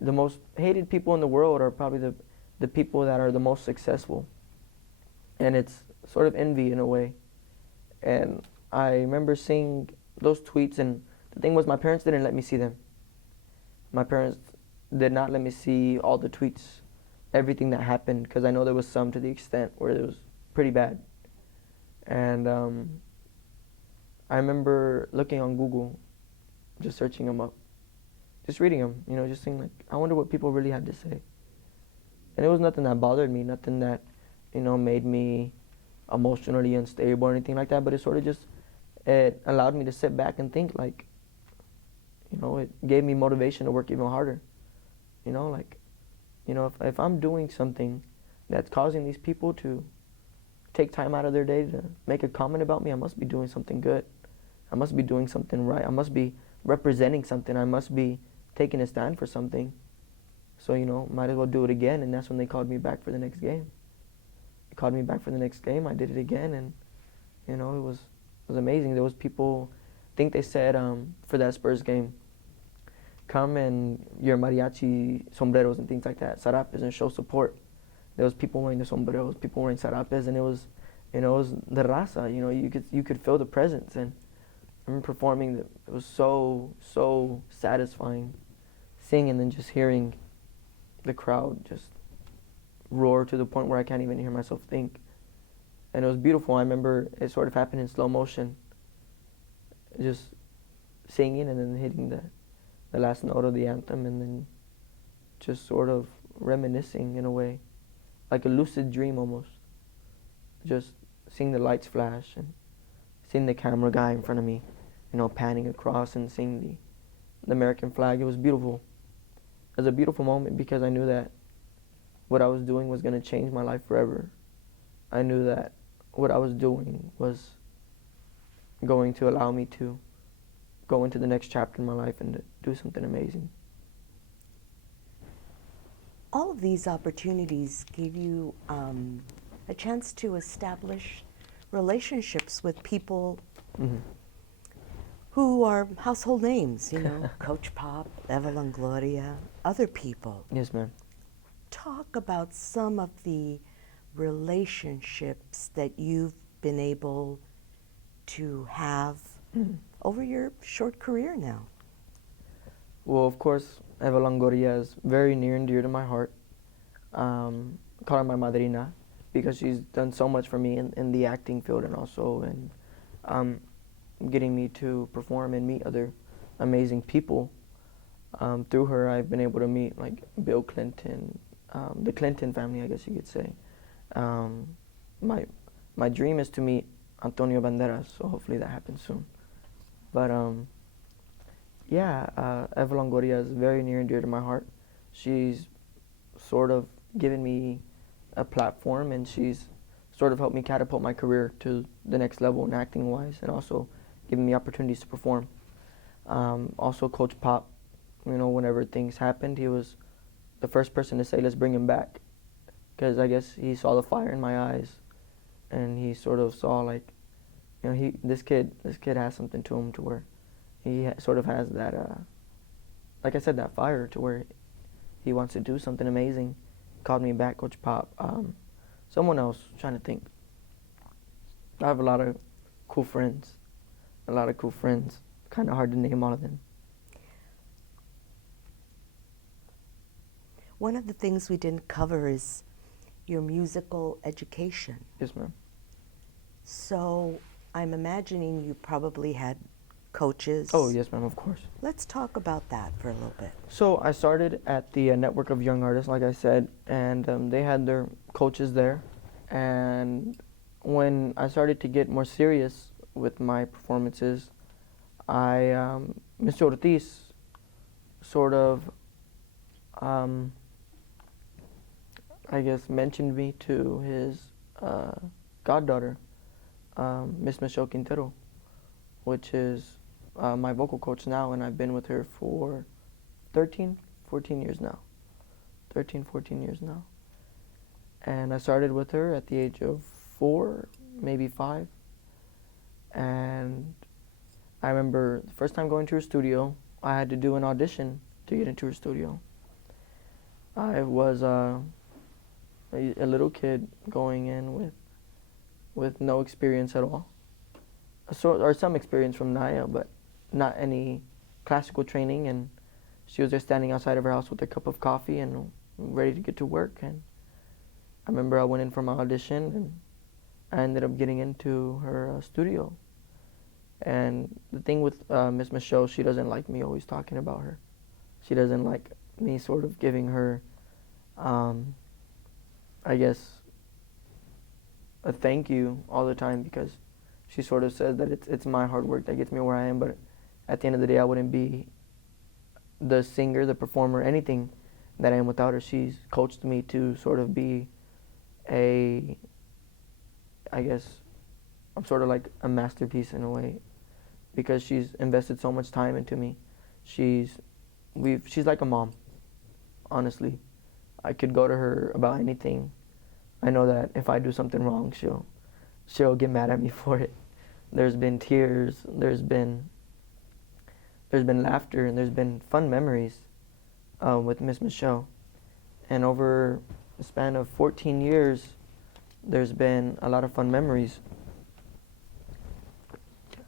The most hated people in the world are probably the people that are the most successful. And it's sort of envy in a way. And I remember seeing those tweets, and the thing was, my parents didn't let me see them. My parents did not let me see all the tweets, everything that happened, because I know there was some to the extent where it was pretty bad. And I remember looking on Google, just searching them up, just reading them, just seeing, like, I wonder what people really had to say. And it was nothing that bothered me, nothing that, made me emotionally unstable or anything like that, but it sort of just, it allowed me to sit back and think, like, it gave me motivation to work even harder. If I'm doing something that's causing these people to take time out of their day to make a comment about me, I must be doing something good. I must be doing something right. I must be representing something. I must be taking a stand for something. So, might as well do it again. And that's when they called me back for the next game. They called me back for the next game. I did it again, and, it was amazing. There was people, I think they said for that Spurs game, come and your mariachi sombreros and things like that, sarapes, and show support. There was people wearing the sombreros, people wearing sarapes, and it was the raza. You could feel the presence. And I remember performing. It was so satisfying, seeing and then just hearing the crowd just roar to the point where I can't even hear myself think. And it was beautiful. I remember it sort of happened in slow motion, just singing and then hitting the last note of the anthem, and then just sort of reminiscing in a way, like a lucid dream almost. Just seeing the lights flash and seeing the camera guy in front of me, panning across and seeing the American flag. It was beautiful. It was a beautiful moment because I knew that what I was doing was going to change my life forever. I knew that what I was doing was going to allow me to go into the next chapter in my life and to do something amazing. All of these opportunities gave you a chance to establish relationships with people who are household names, Coach Pop, Eva Longoria, other people. Yes, ma'am. Talk about some of the relationships that you've been able to have over your short career now. Well, of course, Eva Longoria is very near and dear to my heart. I call her my madrina because she's done so much for me in the acting field, and also in getting me to perform and meet other amazing people. Through her, I've been able to meet like Bill Clinton, the Clinton family, I guess you could say. my dream is to meet Antonio Banderas, so hopefully that happens soon. But Eva Longoria is very near and dear to my heart. She's sort of given me a platform, and she's sort of helped me catapult my career to the next level in acting wise, and also giving me opportunities to perform. Also Coach Pop, whenever things happened, he was the first person to say, let's bring him back, because I guess he saw the fire in my eyes, and he sort of saw like, this kid has something to him, to where he sort of has that, like I said, that fire to where he wants to do something amazing. Called me back, Coach Pop. Someone else, trying to think. I have a lot of cool friends. Kind of hard to name all of them. One of the things we didn't cover is your musical education. Yes, ma'am. So I'm imagining you probably had coaches. Oh, yes, ma'am, of course. Let's talk about that for a little bit. So I started at the Network of Young Artists, like I said, and they had their coaches there. And when I started to get more serious with my performances, Mr. Ortiz sort of, I guess, mentioned me to his goddaughter, Miss Michelle Quintero, which is my vocal coach now, and I've been with her for 13, 14 years now. And I started with her at the age of 4, maybe 5. And I remember the first time going to her studio, I had to do an audition to get into her studio. I was a little kid going in with no experience at all. Or some experience from Naya, but not any classical training. And she was just standing outside of her house with a cup of coffee and ready to get to work. And I remember I went in for my audition, and I ended up getting into her studio. And the thing with Miss Michelle, she doesn't like me always talking about her. She doesn't like me sort of giving her, I guess, a thank you all the time, because she sort of says that it's my hard work that gets me where I am, but at the end of the day, I wouldn't be the singer, the performer, anything that I am without her. She's coached me to sort of be I guess, I'm sort of like a masterpiece in a way, because she's invested so much time into me. She's like a mom, honestly. I could go to her about anything. I know that if I do something wrong, she'll get mad at me for it. There's been tears, there's been laughter, and there's been fun memories with Miss Michelle. And over the span of 14 years, there's been a lot of fun memories.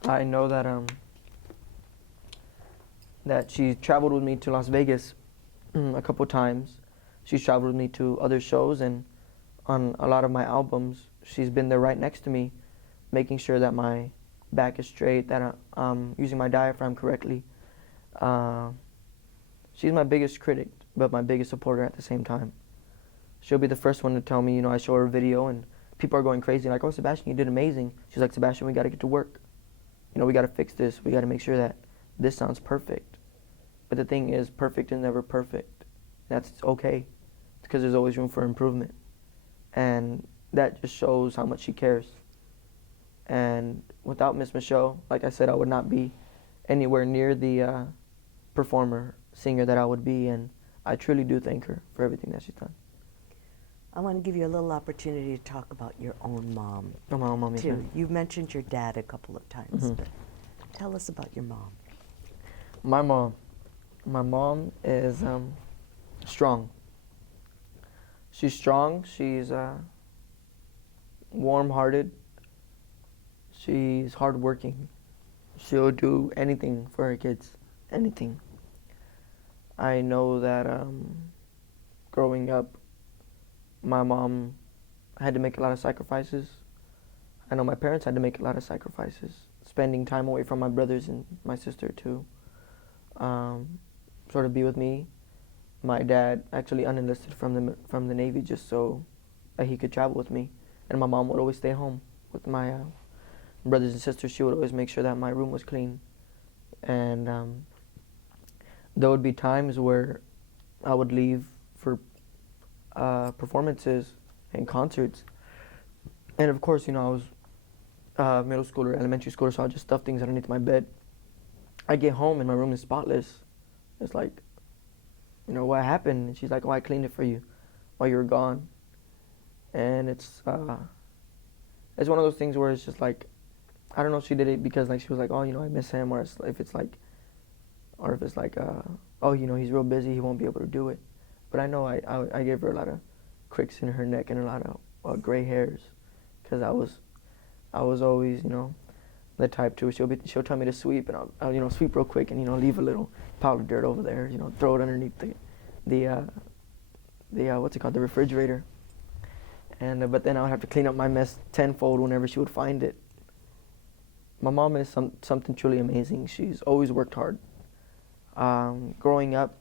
I know that she traveled with me to Las Vegas a couple times. She's traveled with me to other shows, and on a lot of my albums, she's been there right next to me, making sure that my back is straight, that I'm using my diaphragm correctly. She's my biggest critic, but my biggest supporter at the same time. She'll be the first one to tell me, I show her a video and people are going crazy, like, oh, Sebastian, you did amazing. She's like, Sebastian, we got to get to work. We got to fix this. We got to make sure that this sounds perfect. But the thing is, perfect is never perfect. That's okay. It's because there's always room for improvement. And that just shows how much she cares. And without Miss Michelle, like I said, I would not be anywhere near the performer, singer that I would be. And I truly do thank her for everything that she's done. I want to give you a little opportunity to talk about your own mom. Oh, my own mom, yes, too. ma'am. You've mentioned your dad a couple of times, but tell us about your mom. My mom is strong. She's strong. She's warm-hearted. She's hardworking. She'll do anything for her kids, anything. I know that growing up, my mom had to make a lot of sacrifices. I know my parents had to make a lot of sacrifices, spending time away from my brothers and my sister to sort of be with me. My dad actually unenlisted from the Navy just so that he could travel with me, and my mom would always stay home with my brothers and sisters, she would always make sure that my room was clean. And there would be times where I would leave for performances and concerts. And of course, I was middle school or elementary school, so I just stuff things underneath my bed. I get home and my room is spotless. It's like, what happened? And she's like, oh, I cleaned it for you while you were gone. And it's one of those things where it's just like, I don't know if she did it because like she was like, oh, I miss him, or if it's like, oh, he's real busy, he won't be able to do it. But I know I gave her a lot of cricks in her neck and a lot of gray hairs, because I was always, the type to, she'll tell me to sweep, and I'll sweep real quick and leave a little pile of dirt over there, throw it underneath the what's it called, the refrigerator. And but then I would have to clean up my mess tenfold whenever she would find it. My mom is something truly amazing. She's always worked hard. Growing up,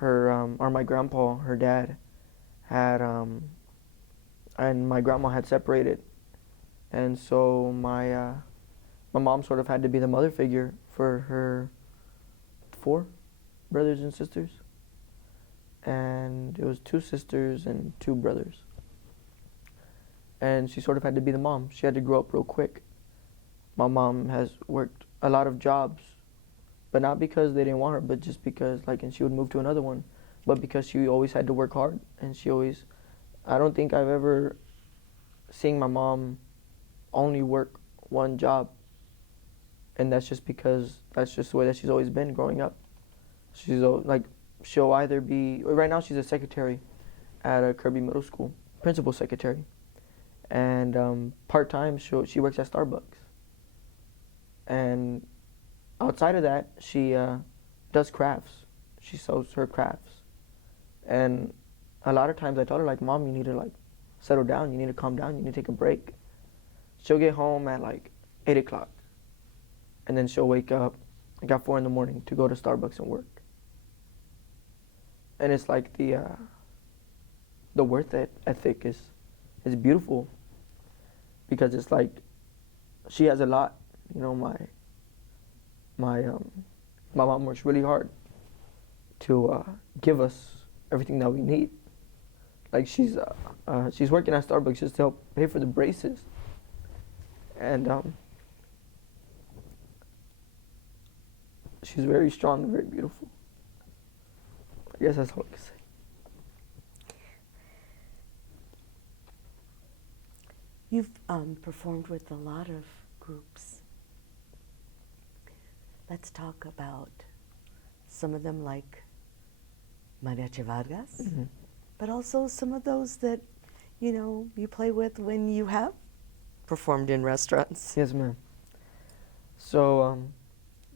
my grandpa, her dad, had and my grandma had separated, and so my mom sort of had to be the mother figure for her 4 brothers and sisters, and it was 2 sisters and 2 brothers. And she sort of had to be the mom. She had to grow up real quick. My mom has worked a lot of jobs, but not because they didn't want her, but just because, and she would move to another one, but because she always had to work hard, and I don't think I've ever seen my mom only work one job, and that's just because that's just the way that she's always been growing up. She'll either be, right now she's a secretary at a Kirby Middle School, principal secretary, and part-time she works at Starbucks. And outside of that, she does crafts. She sews her crafts. And a lot of times I tell her, Mom, you need to settle down, you need to calm down, you need to take a break. She'll get home at 8 o'clock, and then she'll wake up at 4 in the morning to go to Starbucks and work. And it's like the work ethic is beautiful, because it's like she has a lot. My mom works really hard to give us everything that we need. She's working at Starbucks just to help pay for the braces, and she's very strong and very beautiful. I guess that's all I can say. You've performed with a lot of groups. Let's talk about some of them, like Mariachi Vargas, Mm-hmm. but also some of those that, you play with when you have performed in restaurants. Yes, ma'am. So,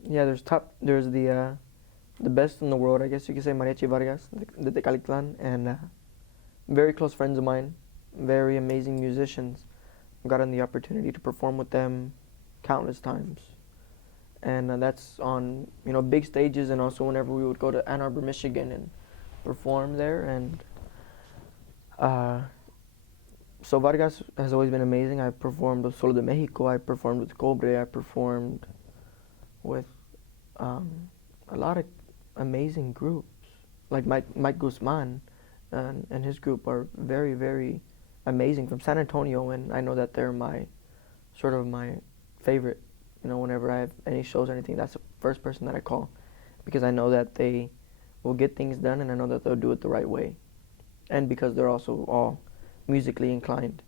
there's the best in the world, I guess you could say, Mariachi Vargas, the Tecalitlan, and very close friends of mine, very amazing musicians. I've gotten the opportunity to perform with them countless times. And that's on, big stages, and also whenever we would go to Ann Arbor, Michigan and perform there. And so Vargas has always been amazing. I performed with Solo de Mexico, I performed with Cobre, I performed with a lot of amazing groups. Like Mike Guzman and his group are very, very amazing from San Antonio, and I know that they're my favorite. Whenever I have any shows or anything, that's the first person that I call, because I know that they will get things done, and I know that they'll do it the right way, and because they're also all musically inclined.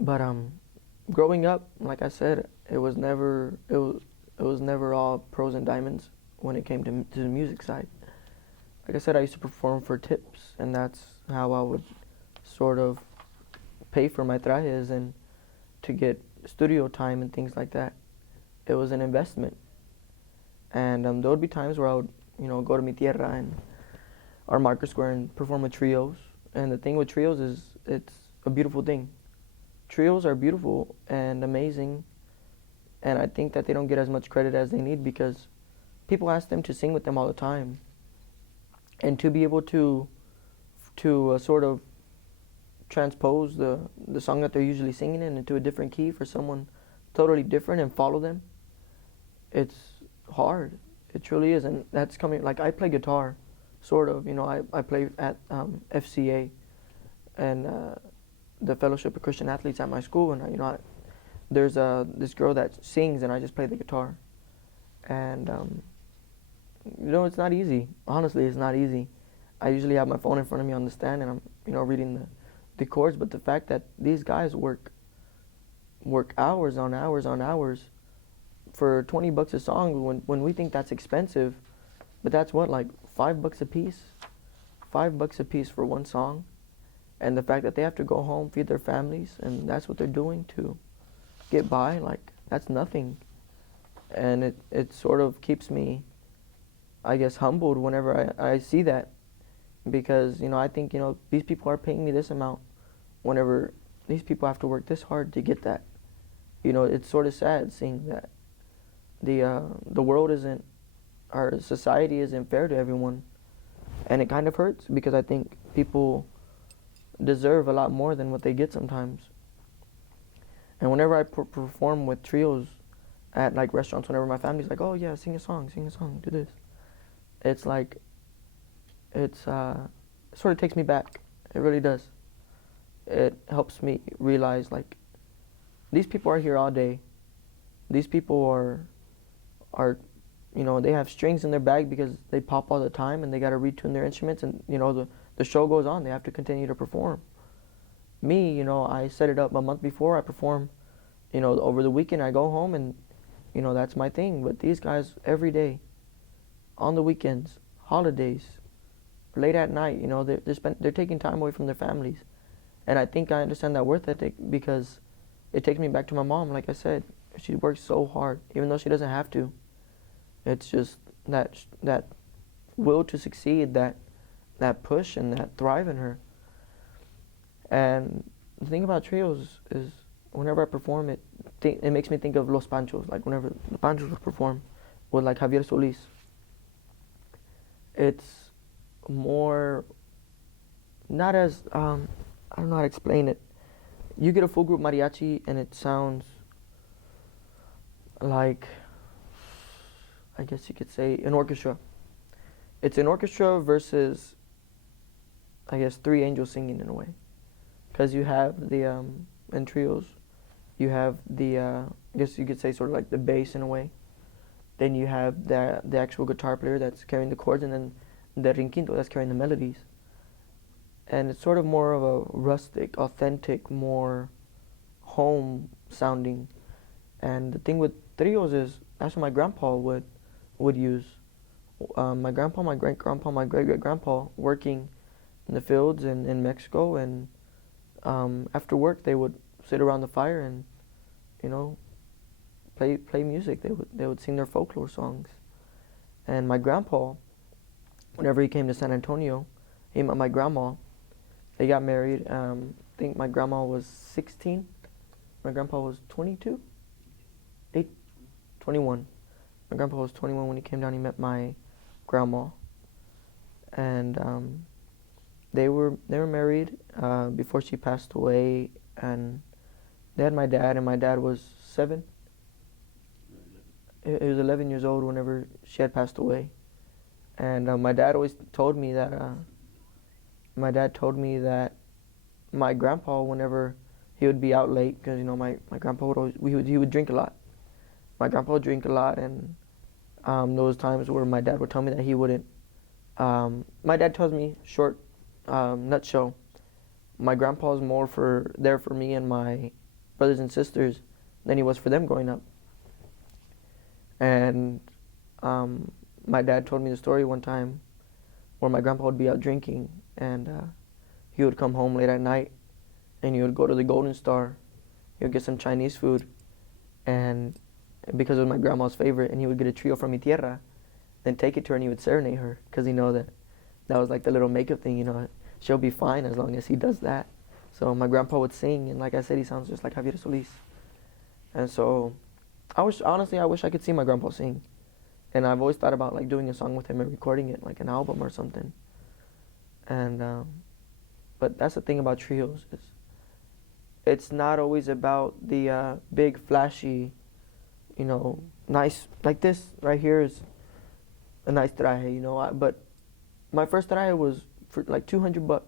But growing up, like I said, it was never all pros and diamonds when it came to the music side. Like I said, I used to perform for tips, and that's how I would sort of pay for my trajes and to get studio time and things like that. It was an investment. And there would be times where I would, go to Mi Tierra or Market Square and perform with trios. And the thing with trios is it's a beautiful thing. Trios are beautiful and amazing, and I think that they don't get as much credit as they need, because people ask them to sing with them all the time. And to be able to sort of transpose the song that they're usually singing in into a different key for someone totally different and follow them, it's hard. It truly is. And that's coming, like, I play guitar, sort of, I play at FCA, and the Fellowship of Christian Athletes at my school, and there's this girl that sings, and I just play the guitar. And it's not easy. Honestly, it's not easy. I usually have my phone in front of me on the stand, and I'm reading the chords. But the fact that these guys work hours on hours on hours for $20 a song, when we think that's expensive, but that's what, like $5 a piece, $5 a piece for one song. And the fact that they have to go home, feed their families, and that's what they're doing to get by, like, that's nothing. And it sort of keeps me, I guess, humbled whenever I see that, because I think these people are paying me this amount whenever these people have to work this hard to get that. It's sort of sad seeing that the world isn't, our society isn't fair to everyone, and it kind of hurts because I think people deserve a lot more than what they get sometimes. And whenever I perform with trios at like restaurants, whenever my family's like, oh yeah, sing a song, do this, it's like, it sort of takes me back. It really does. It helps me realize, like, these people are here all day. These people are they have strings in their bag because they pop all the time, and they got to retune their instruments, and the show goes on. They have to continue to perform. Me, I set it up a month before I perform. Over the weekend I go home, and that's my thing. But these guys, every day, on the weekends, holidays, late at night, they're taking time away from their families. And I think I understand that work ethic because it takes me back to my mom. Like I said, she works so hard, even though she doesn't have to. It's just that will to succeed, that push and that thrive in her. And the thing about trios is whenever I perform it, it makes me think of Los Panchos. Like whenever the Panchos perform with like Javier Solis, it's more, not as, I don't know how to explain it. You get a full group mariachi and it sounds like, I guess you could say, an orchestra. It's an orchestra versus, I guess, three angels singing in a way. Because you have the, in trios, you have the, I guess you could say sort of like the bass in a way. Then you have the actual guitar player that's carrying the chords, and then the rinquinto that's carrying the melodies. And it's sort of more of a rustic, authentic, more home sounding. And the thing with trios is, that's what my grandpa would use. My grandpa, my great-grandpa, my great-great-grandpa working in the fields in Mexico, and after work they would sit around the fire and, play music. They would sing their folklore songs. And my grandpa, whenever he came to San Antonio, he met my grandma. They got married. I think my grandma was 16. My grandpa was 22? 21. My grandpa was 21 when he came down. He met my grandma. And they were married before she passed away. And they had my dad, and my dad was 7. He was 11 years old whenever she had passed away. And my dad always told me that, my grandpa, whenever he would be out late, because, my grandpa would always, he would drink a lot. My grandpa would drink a lot, and those times where my dad would tell me that he wouldn't. My dad tells me, short nutshell, my grandpa's more there for me and my brothers and sisters than he was for them growing up. And my dad told me the story one time where my grandpa would be out drinking, and he would come home late at night, and he would go to the Golden Star. He would get some Chinese food, and because it was my grandma's favorite, and he would get a trio from mi tierra, then take it to her, and he would serenade her, because he know that was like the little makeup thing, she'll be fine as long as he does that. So my grandpa would sing, and like I said, he sounds just like Javier Solis. And so I wish I could see my grandpa sing. And I've always thought about like doing a song with him and recording it, like an album or something. And But that's the thing about trios is it's not always about the big flashy, nice, like this right here is a nice traje, but my first traje was for like $200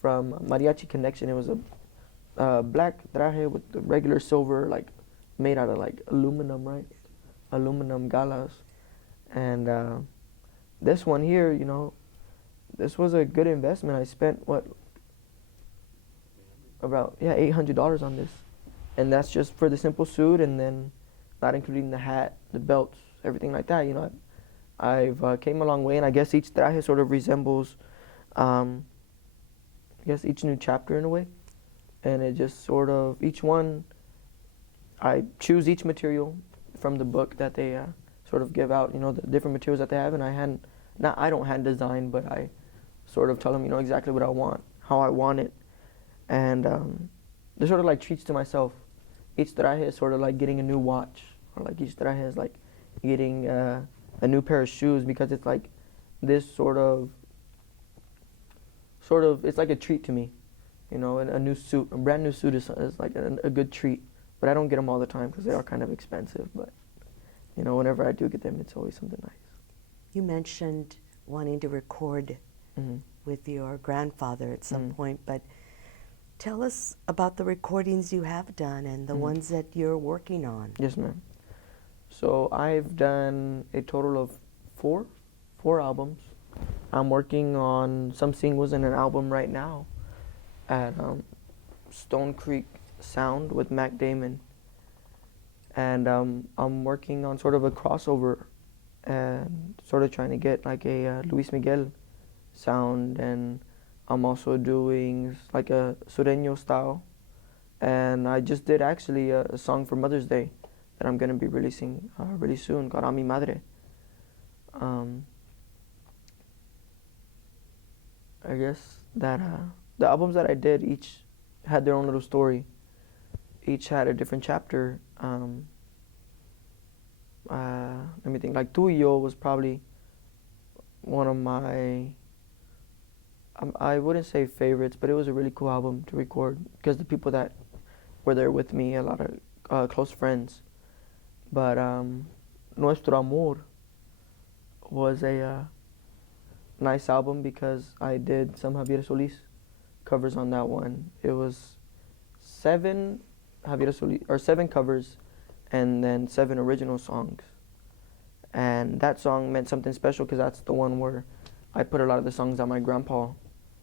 from Mariachi Connection. It was a black traje with the regular silver, like made out of like aluminum, right? Aluminum galas. And this one here, this was a good investment. I spent about $800 on this, and that's just for the simple suit, and then not including the hat, the belts, everything like that. I've came a long way, and I guess each traje sort of resembles, I guess each new chapter in a way, and it just sort of each one. I choose each material from the book that they sort of give out, the different materials that they have, and I don't hand design, but I sort of tell them, exactly what I want, how I want it, and they're sort of like treats to myself. Each traje is sort of like getting a new watch, or like each traje is like getting a new pair of shoes, because it's like this sort of, it's like a treat to me, a new suit, a brand new suit is like a good treat, but I don't get them all the time because they are kind of expensive, but whenever I do get them, it's always something nice. You mentioned wanting to record with your grandfather at some point, but tell us about the recordings you have done and the ones that you're working on. Yes, ma'am. So I've done a total of four albums. I'm working on some singles and an album right now at Stone Creek Sound with Mac Damon. And I'm working on sort of a crossover and sort of trying to get like a Luis Miguel sound, and I'm also doing like a sureño style. And I just did actually a song for Mother's Day that I'm going to be releasing really soon, called A Mi Madre. I guess that the albums that I did each had their own little story. Each had a different chapter. Let me think. Like Tuyo was probably one of my, I wouldn't say favorites, but it was a really cool album to record because the people that were there with me, a lot of close friends. But Nuestro Amor was a nice album because I did some Javier Solis covers on that one. It was 7 covers and then 7 original songs. And that song meant something special because that's the one where I put a lot of the songs that my grandpa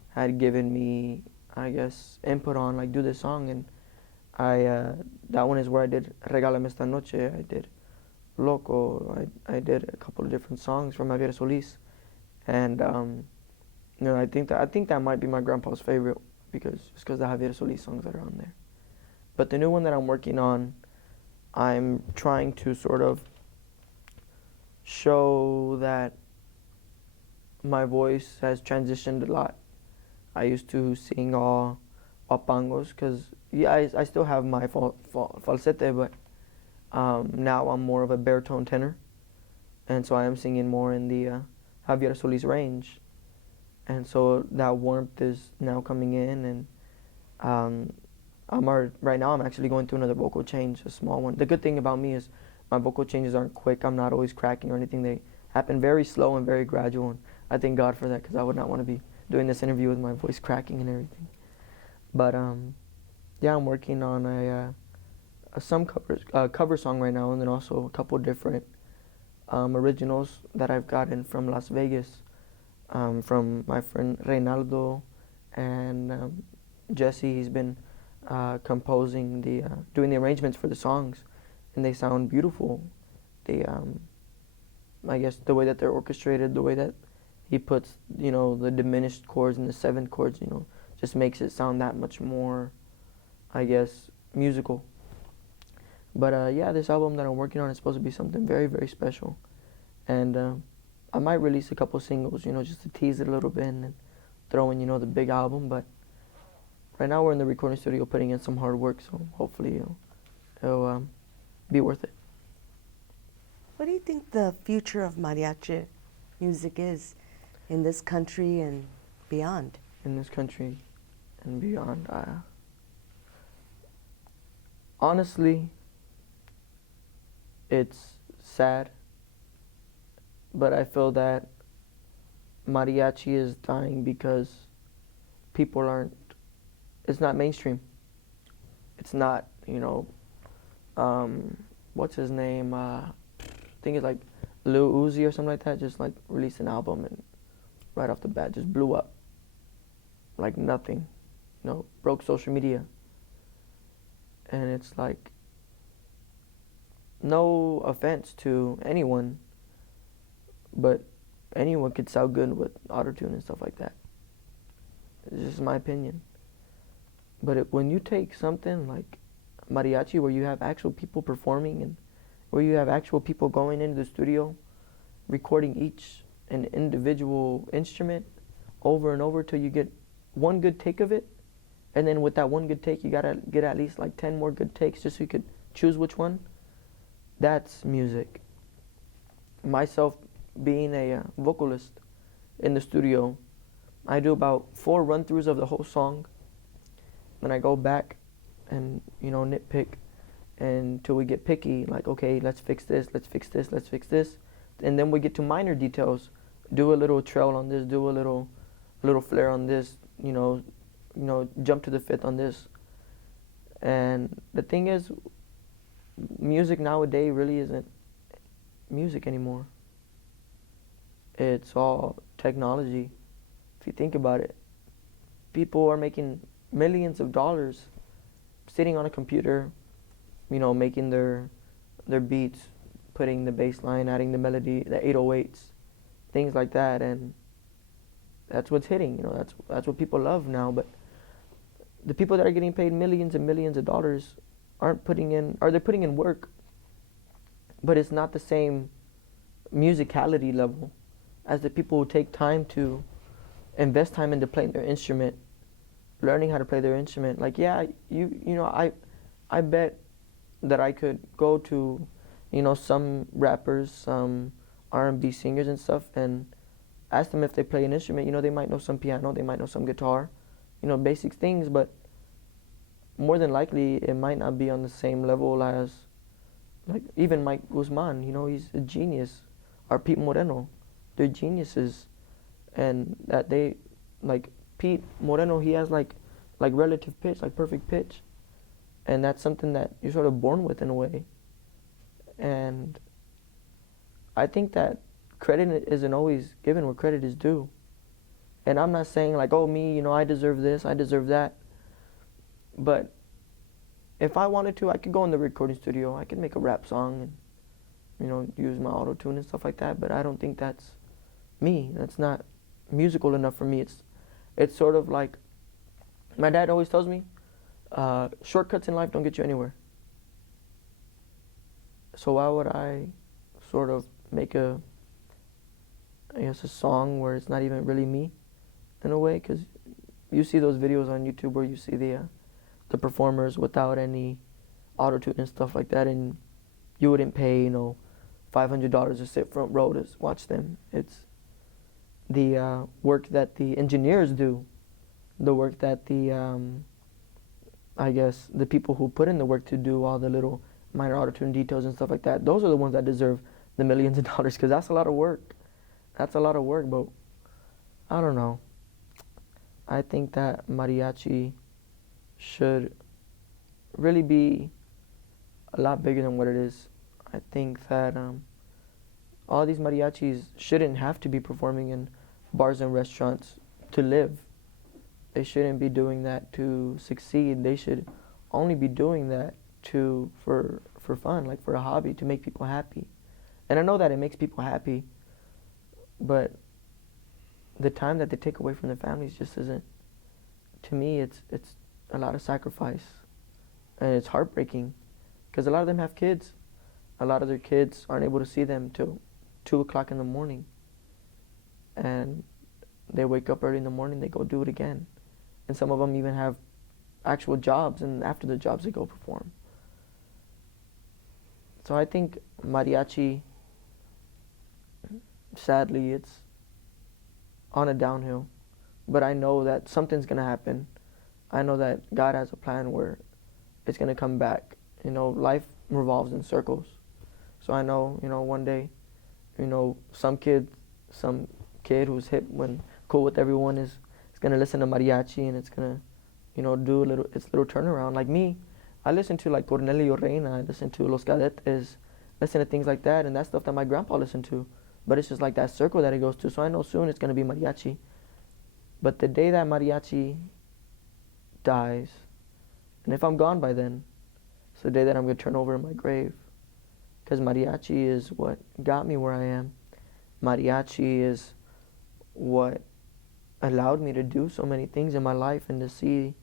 had given me, I guess, input on, like do this song. And that one is where I did Regálame esta noche, I did Loco, I did a couple of different songs from Javier Solis. And I think that might be my grandpa's favorite because the Javier Solis songs that are on there. But the new one that I'm working on, I'm trying to sort of show that my voice has transitioned a lot. I used to sing all pangos because I still have my falsete, but now I'm more of a baritone tenor, and so I am singing more in the Javier Solis range, and so that warmth is now coming in, and right now I'm actually going through another vocal change, a small one. The good thing about me is my vocal changes aren't quick. I'm not always cracking or anything. They happen very slow and very gradual, and I thank God for that because I would not want to be doing this interview with my voice cracking and everything. But I'm working on some cover song right now, and then also a couple different originals that I've gotten from Las Vegas, from my friend Reynaldo and Jesse. He's been composing doing the arrangements for the songs, and they sound beautiful. They I guess the way that they're orchestrated, the way that he puts the diminished chords and the 7th chords, just makes it sound that much more, I guess, musical. But this album that I'm working on is supposed to be something very, very special, and I might release a couple singles, just to tease it a little bit and then throw in the big album. But right now we're in the recording studio putting in some hard work, so hopefully it'll be worth it. What do you think the future of mariachi music is in this country and beyond? in this country and beyond. Honestly, it's sad, but I feel that mariachi is dying because people aren't, it's not mainstream. It's not, what's his name? I think it's like Lil Uzi or something like that, just like released an album and right off the bat just blew up like nothing, broke social media. And it's like, no offense to anyone, but anyone could sound good with autotune and stuff like that. It's just my opinion. But when you take something like mariachi, where you have actual people performing and where you have actual people going into the studio, recording each an individual instrument over and over till you get one good take of it, and then with that one good take, you gotta get at least like 10 more good takes just so you could choose which one. That's music. Myself being a vocalist in the studio, I do about 4 run-throughs of the whole song. Then I go back and, nitpick until we get picky, like, okay, let's fix this, let's fix this, let's fix this. And then we get to minor details, do a little trail on this, do a little flare on this, jump to the fifth on this. And the thing is, music nowadays really isn't music anymore. It's all technology. If you think about it, people are making millions of dollars sitting on a computer, making their beats, putting the bass line, adding the melody, the 808s, things like that, and that's what's hitting. That's what people love now. But the people that are getting paid millions and millions of dollars they're putting in work, but it's not the same musicality level as the people who take time to invest time into playing their instrument, learning how to play their instrument. Like, yeah, I bet that I could go to, some rappers, some R&B singers and stuff, and ask them if they play an instrument. They might know some piano, they might know some guitar, basic things, but more than likely it might not be on the same level as, like, even Mike Guzman. He's a genius. Or Pete Moreno, they're geniuses, and that they, like Pete Moreno, he has like relative pitch, like perfect pitch, and that's something that you're sort of born with in a way. And I think that credit isn't always given where credit is due. And I'm not saying like, oh, me, I deserve this, I deserve that. But if I wanted to, I could go in the recording studio, I could make a rap song and, use my auto-tune and stuff like that. But I don't think that's me. That's not musical enough for me. It's sort of like, my dad always tells me, shortcuts in life don't get you anywhere. So why would I sort of make a song where it's not even really me in a way? Because you see those videos on YouTube where you see the performers without any auto-tune and stuff like that, and you wouldn't pay, $500 to sit front row to watch them. It's the work that the engineers do, the work that the people who put in the work to do all the little minor auto-tune details and stuff like that, those are the ones that deserve the millions of dollars, because that's a lot of work. That's a lot of work, but I don't know. I think that mariachi should really be a lot bigger than what it is. I think that all these mariachis shouldn't have to be performing in bars and restaurants to live. They shouldn't be doing that to succeed. They should only be doing that for fun, like for a hobby, to make people happy. And I know that it makes people happy, but the time that they take away from their families just isn't. To me, it's a lot of sacrifice, and it's heartbreaking, because a lot of them have kids. A lot of their kids aren't able to see them till 2 o'clock in the morning, and they wake up early in the morning, they go do it again. And some of them even have actual jobs, and after the jobs they go perform. So I think mariachi, sadly, it's on a downhill. but I know that something's gonna happen. I know that God has a plan where it's gonna come back. You know, life revolves in circles. So I know, you know, one day, you know, some kid who's hip when cool with everyone is gonna listen to mariachi, and it's gonna, you know, do its little turnaround. Like me, I listen to like Cornelio Reina, I listen to Los Cadetes, listen to things like that, and that's stuff that my grandpa listened to. But it's just like that circle that it goes to. So I know soon it's gonna be mariachi. But the day that mariachi dies, and if I'm gone by then, it's the day that I'm gonna turn over in my grave. Because mariachi is what got me where I am. Mariachi is what allowed me to do so many things in my life, and to see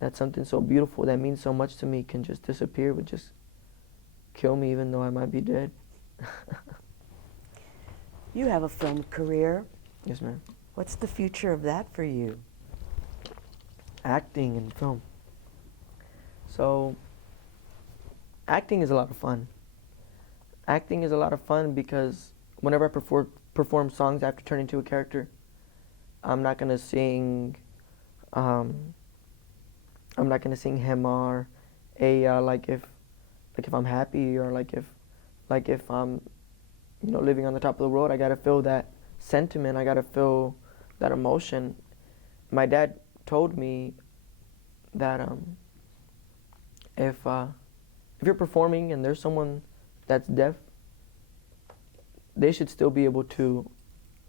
that something so beautiful that means so much to me can just disappear, would just kill me even though I might be dead. You have a film career. Yes, ma'am. What's the future of that for you? Acting in film. So, acting is a lot of fun. Acting is a lot of fun because whenever I perform songs, I have to turn into a character. I'm not gonna sing Hemar, like if I'm happy, or like if I'm, you know, living on the top of the world. I gotta feel that sentiment. I gotta feel that emotion. My dad told me that if you're performing and there's someone that's deaf, they should still be able to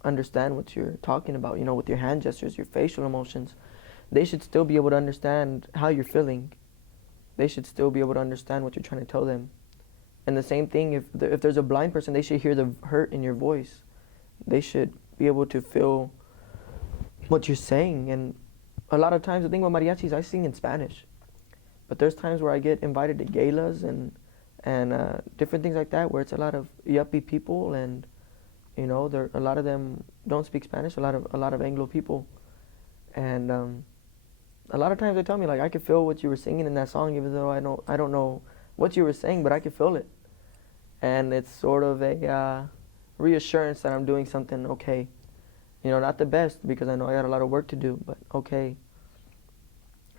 understand what you're talking about, you know, with your hand gestures, your facial emotions. They should still be able to understand how you're feeling. They should still be able to understand what you're trying to tell them. And the same thing, if there's a blind person, they should hear the hurt in your voice. They should be able to feel what you're saying. And a lot of times, the thing with mariachis, I sing in Spanish. But there's times where I get invited to galas and different things like that, where it's a lot of yuppie people, and you know, a lot of them don't speak Spanish. A lot of Anglo people, and a lot of times they tell me, like, I could feel what you were singing in that song, even though I don't know what you were saying, but I could feel it, and it's sort of a reassurance that I'm doing something okay. You know, not the best, because I know I got a lot of work to do, but okay.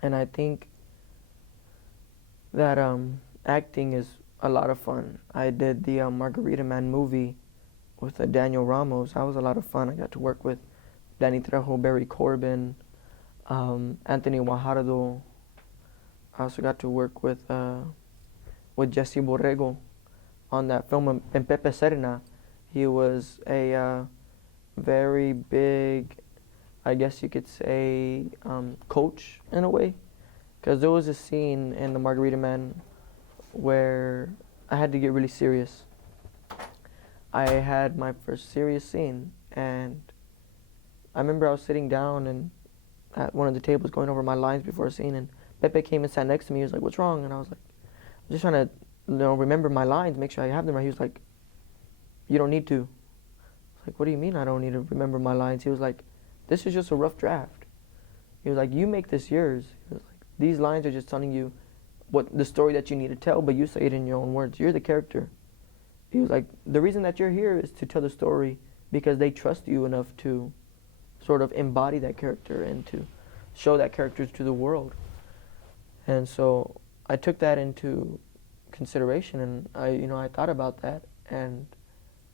And I think that acting is a lot of fun. I did the Margarita Man movie with Daniel Ramos. That was a lot of fun. I got to work with Danny Trejo, Barry Corbin, Anthony Guajardo. I also got to work with Jesse Borrego on that film. And Pepe Serna, he was a very big, I guess you could say, coach in a way. Because there was a scene in the Margarita Man where I had to get really serious. I had my first serious scene, and I remember I was sitting down and at one of the tables going over my lines before a scene, and Pepe came and sat next to me. He was like, "What's wrong?" And I was like, "I'm just trying to, you know, remember my lines, make sure I have them right." He was like, "You don't need to." I was like, "What do you mean I don't need to remember my lines?" He was like, "This is just a rough draft." He was like, "You make this yours." He was like, "These lines are just telling you what the story that you need to tell, but you say it in your own words. You're the character." He was like, "The reason that you're here is to tell the story because they trust you enough to sort of embody that character and to show that character to the world." And so I took that into consideration, and I thought about that, and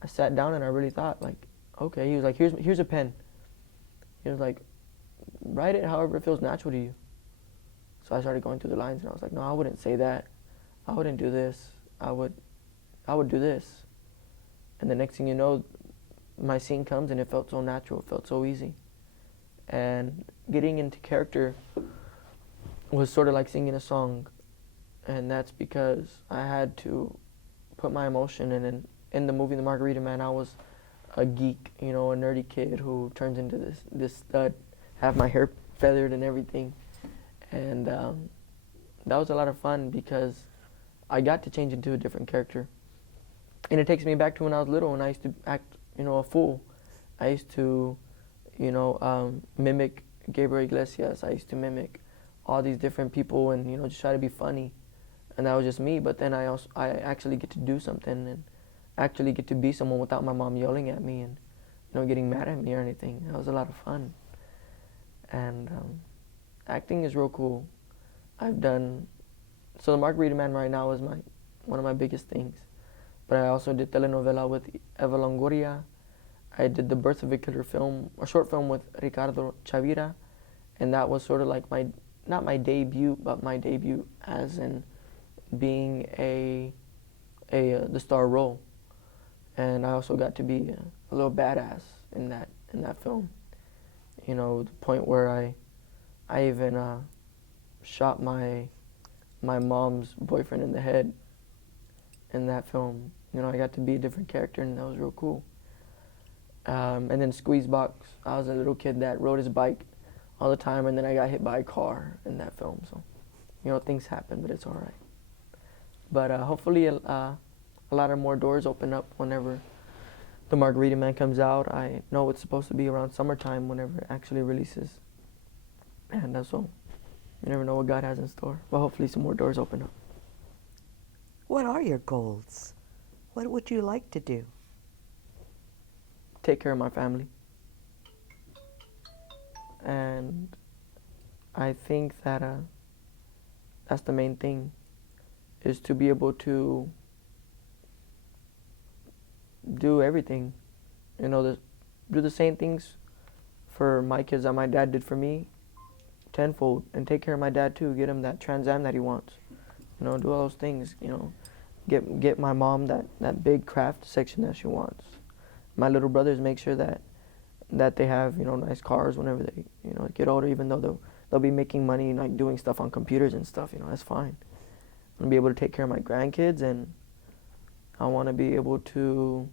I sat down and I really thought, like, okay. He was like, here's a pen. He was like, write it however it feels natural to you. So I started going through the lines, and I was like, no, I wouldn't say that. I wouldn't do this. I would do this. And the next thing you know, my scene comes, and it felt so natural. It felt so easy. And getting into character was sort of like singing a song. And that's because I had to put my emotion in. In the movie The Margarita Man, I was a geek, you know, a nerdy kid who turns into this stud, have my hair feathered and everything. And that was a lot of fun because I got to change into a different character. And it takes me back to when I was little, and I used to act, you know, a fool. I used to, you know, mimic Gabriel Iglesias. I used to mimic all these different people and, you know, just try to be funny. And that was just me. But then I actually get to do something and actually get to be someone without my mom yelling at me and, you know, getting mad at me or anything. That was a lot of fun. And acting is real cool. I've done, so the Margarita Man right now is one of my biggest things. But I also did telenovela with Eva Longoria. I did the Birth of a Killer film, a short film with Ricardo Chavira, and that was sort of like not my debut, but my debut as in being the star role. And I also got to be a little badass in that film. You know, the point where I even shot my mom's boyfriend in the head in that film. You know, I got to be a different character, and that was real cool. And then Squeezebox, I was a little kid that rode his bike all the time, and then I got hit by a car in that film. So, you know, things happen, but it's all right. But hopefully a lot of more doors open up whenever the Margarita Man comes out. I know it's supposed to be around summertime whenever it actually releases. And so you never know what God has in store. But hopefully some more doors open up. What are your goals? What would you like to do? Take care of my family. And I think that that's the main thing, is to be able to do everything. You know, do the same things for my kids that my dad did for me, tenfold, and take care of my dad too. Get him that Trans Am that he wants. You know, do all those things. You know, get my mom that big craft section that she wants. My little brothers, make sure that they have, you know, nice cars whenever they, you know, get older. Even though they'll be making money and like doing stuff on computers and stuff. You know, that's fine. I'm gonna be able to take care of my grandkids, and I want to be able to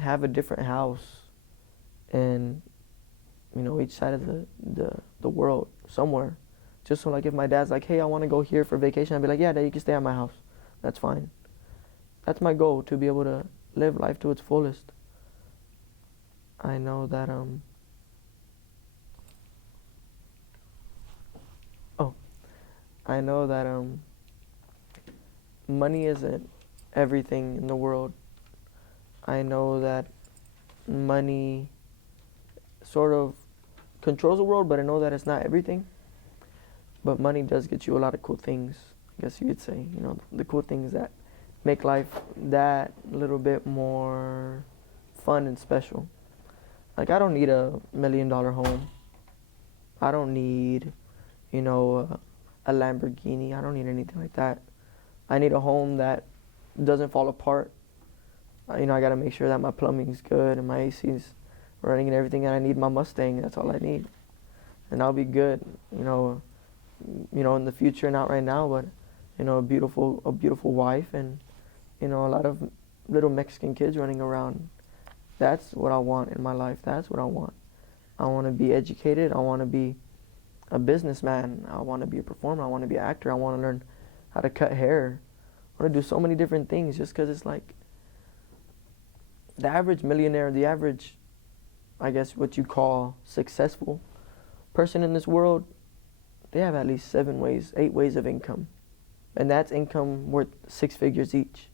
have a different house in, you know, each side of the world somewhere. Just so like if my dad's like, hey, I want to go here for vacation, I'd be like, yeah, Dad, you can stay at my house. That's fine. That's my goal, to be able to live life to its fullest. I know that I know that money isn't everything in the world. I know that money sort of controls the world, but I know that it's not everything. But money does get you a lot of cool things, I guess you could say. You know, the cool things that make life that little bit more fun and special. Like, I don't need $1 million home. I don't need, you know, a Lamborghini. I don't need anything like that. I need a home that doesn't fall apart. You know, I gotta make sure that my plumbing's good and my AC's running and everything, and I need my Mustang. That's all I need, and I'll be good. You know, in the future, not right now, but you know, a beautiful wife, and you know, a lot of little Mexican kids running around. That's what I want in my life. That's what I want. I want to be educated. I want to be a businessman. I want to be a performer. I want to be an actor. I want to learn how to cut hair. I want to do so many different things, just because it's like the average millionaire, the average, I guess what you call successful person in this world, they have at least 8 ways of income. And that's income worth 6 figures each.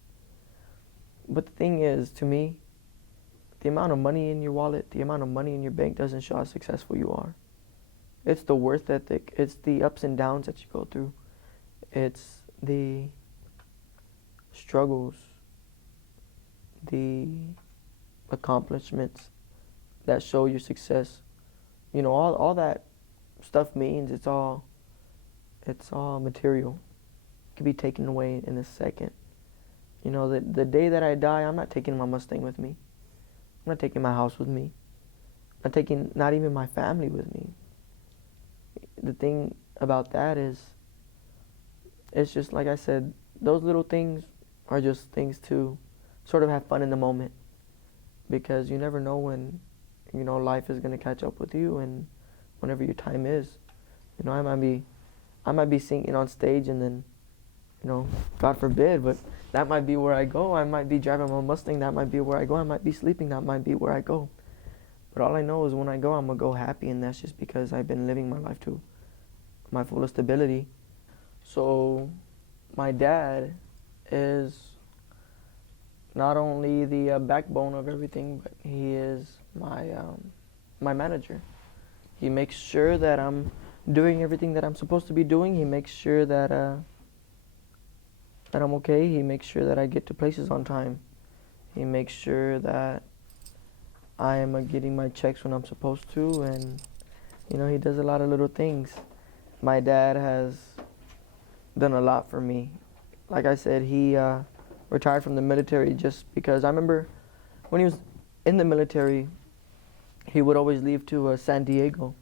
But the thing is, to me, the amount of money in your wallet, the amount of money in your bank doesn't show how successful you are. It's the worth ethic. It's the ups and downs that you go through. It's the struggles, the accomplishments that show your success. You know, all that stuff means it's all material. It can be taken away in a second. You know, the day that I die, I'm not taking my Mustang with me. I'm not taking my house with me. I'm not taking not even my family with me. The thing about that is, it's just like I said, those little things are just things to sort of have fun in the moment, because you never know when, you know, life is going to catch up with you, and whenever your time is. You know, I might be singing on stage, and then, you know, God forbid, but that might be where I go. I might be driving my Mustang, that might be where I go. I might be sleeping, that might be where I go. But all I know is when I go, I'm going to go happy, and that's just because I've been living my life to my fullest ability. So my dad is not only the backbone of everything, but he is my manager. He makes sure that I'm doing everything that I'm supposed to be doing. He makes sure that that I'm okay. He makes sure that I get to places on time. He makes sure that I am getting my checks when I'm supposed to, and you know, he does a lot of little things. My dad has done a lot for me. Like I said, he retired from the military just because I remember when he was in the military, he would always leave to San Diego.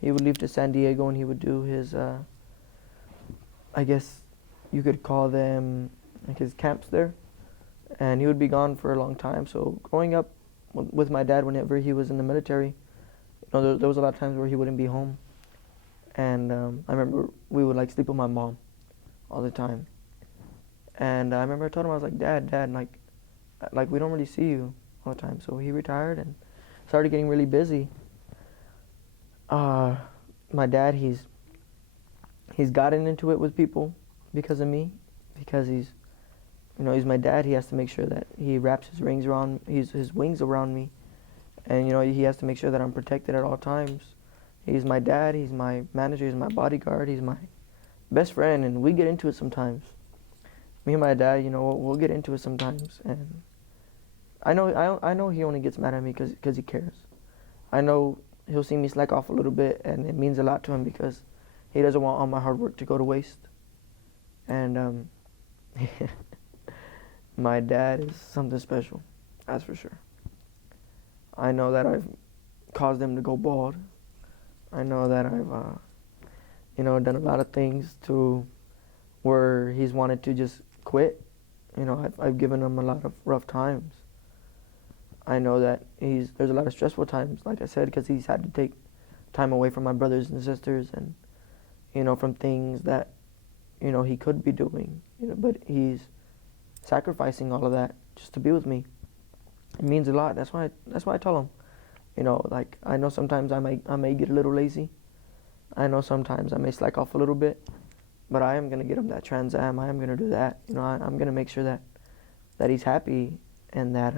He would leave to San Diego and he would do his, I guess you could call them like his camps there. And he would be gone for a long time. So growing up with my dad, whenever he was in the military, you know, there was a lot of times where he wouldn't be home. And I remember we would like sleep with my mom all the time. And I remember I told him, I was like, Dad, like we don't really see you all the time. So he retired and started getting really busy. My dad, he's gotten into it with people because of me, because he's my dad. He has to make sure that he wraps his wings around me, and you know, he has to make sure that I'm protected at all times. He's my dad, he's my manager, he's my bodyguard, he's my best friend, and we get into it sometimes. Me and my dad, you know, we'll get into it sometimes, and I know he only gets mad at me because he cares. I know he'll see me slack off a little bit, and it means a lot to him because he doesn't want all my hard work to go to waste. And my dad is something special, that's for sure. I know that I've caused him to go bald. I know that I've, you know, done a lot of things to where he's wanted to just quit. You know, I've given him a lot of rough times. I know that there's a lot of stressful times, like I said, because he's had to take time away from my brothers and sisters and, you know, from things that, you know, he could be doing, you know, but he's sacrificing all of that just to be with me. It means a lot. That's why I tell him, you know, like, I know sometimes I may get a little lazy. I know sometimes I may slack off a little bit, but I am going to get him that Trans Am. I am going to do that. You know, I'm going to make sure that he's happy and that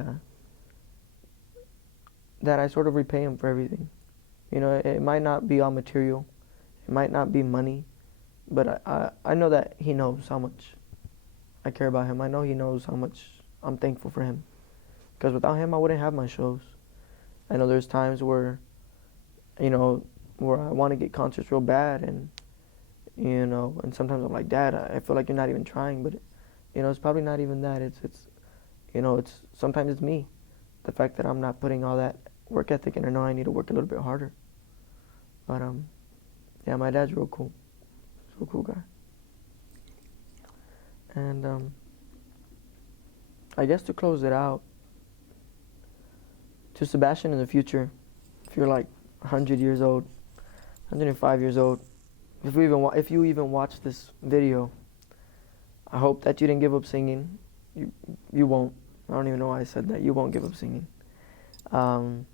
I sort of repay him for everything. You know, it might not be all material. It might not be money, but I know that he knows how much I care about him. I know he knows how much I'm thankful for him. Because without him, I wouldn't have my shows. I know there's times where, you know, where I want to get concerts real bad, and, you know, and sometimes I'm like, Dad, I feel like you're not even trying, but, you know, it's probably not even that. It's you know, sometimes it's me. The fact that I'm not putting all that work ethic in, I know I need to work a little bit harder. But, yeah, my dad's real cool. He's a real cool guy. And, I guess to close it out, to Sebastien in the future, if you're like 100 years old, 105 years old, if you even watch this video, I hope that you didn't give up singing. You won't. I don't even know why I said that. You won't give up singing. How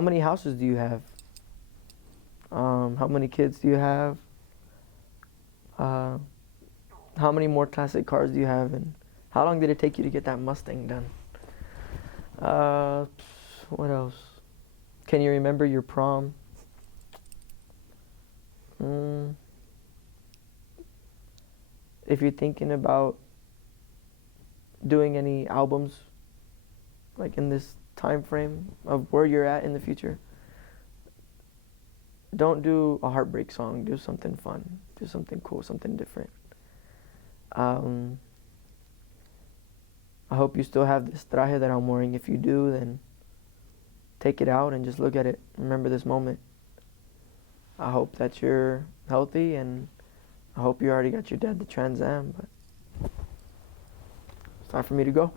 many houses do you have? How many kids do you have? How many more classic cars do you have? And how long did it take you to get that Mustang done? What else? Can you remember your prom? If you're thinking about doing any albums, like in this time frame of where you're at in the future, don't do a heartbreak song. Do something fun. Do something cool, something different. I hope you still have this traje that I'm wearing. If you do, then take it out and just look at it. Remember this moment. I hope that you're healthy, and I hope you already got your dad the Trans Am, but it's time for me to go.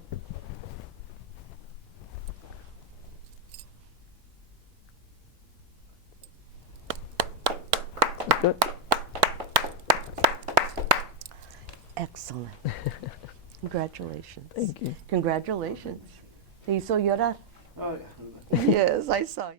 That's good. Excellent. Congratulations. Thank you. Congratulations. Te hizo llorar. Oh, yeah. Yes, I saw you.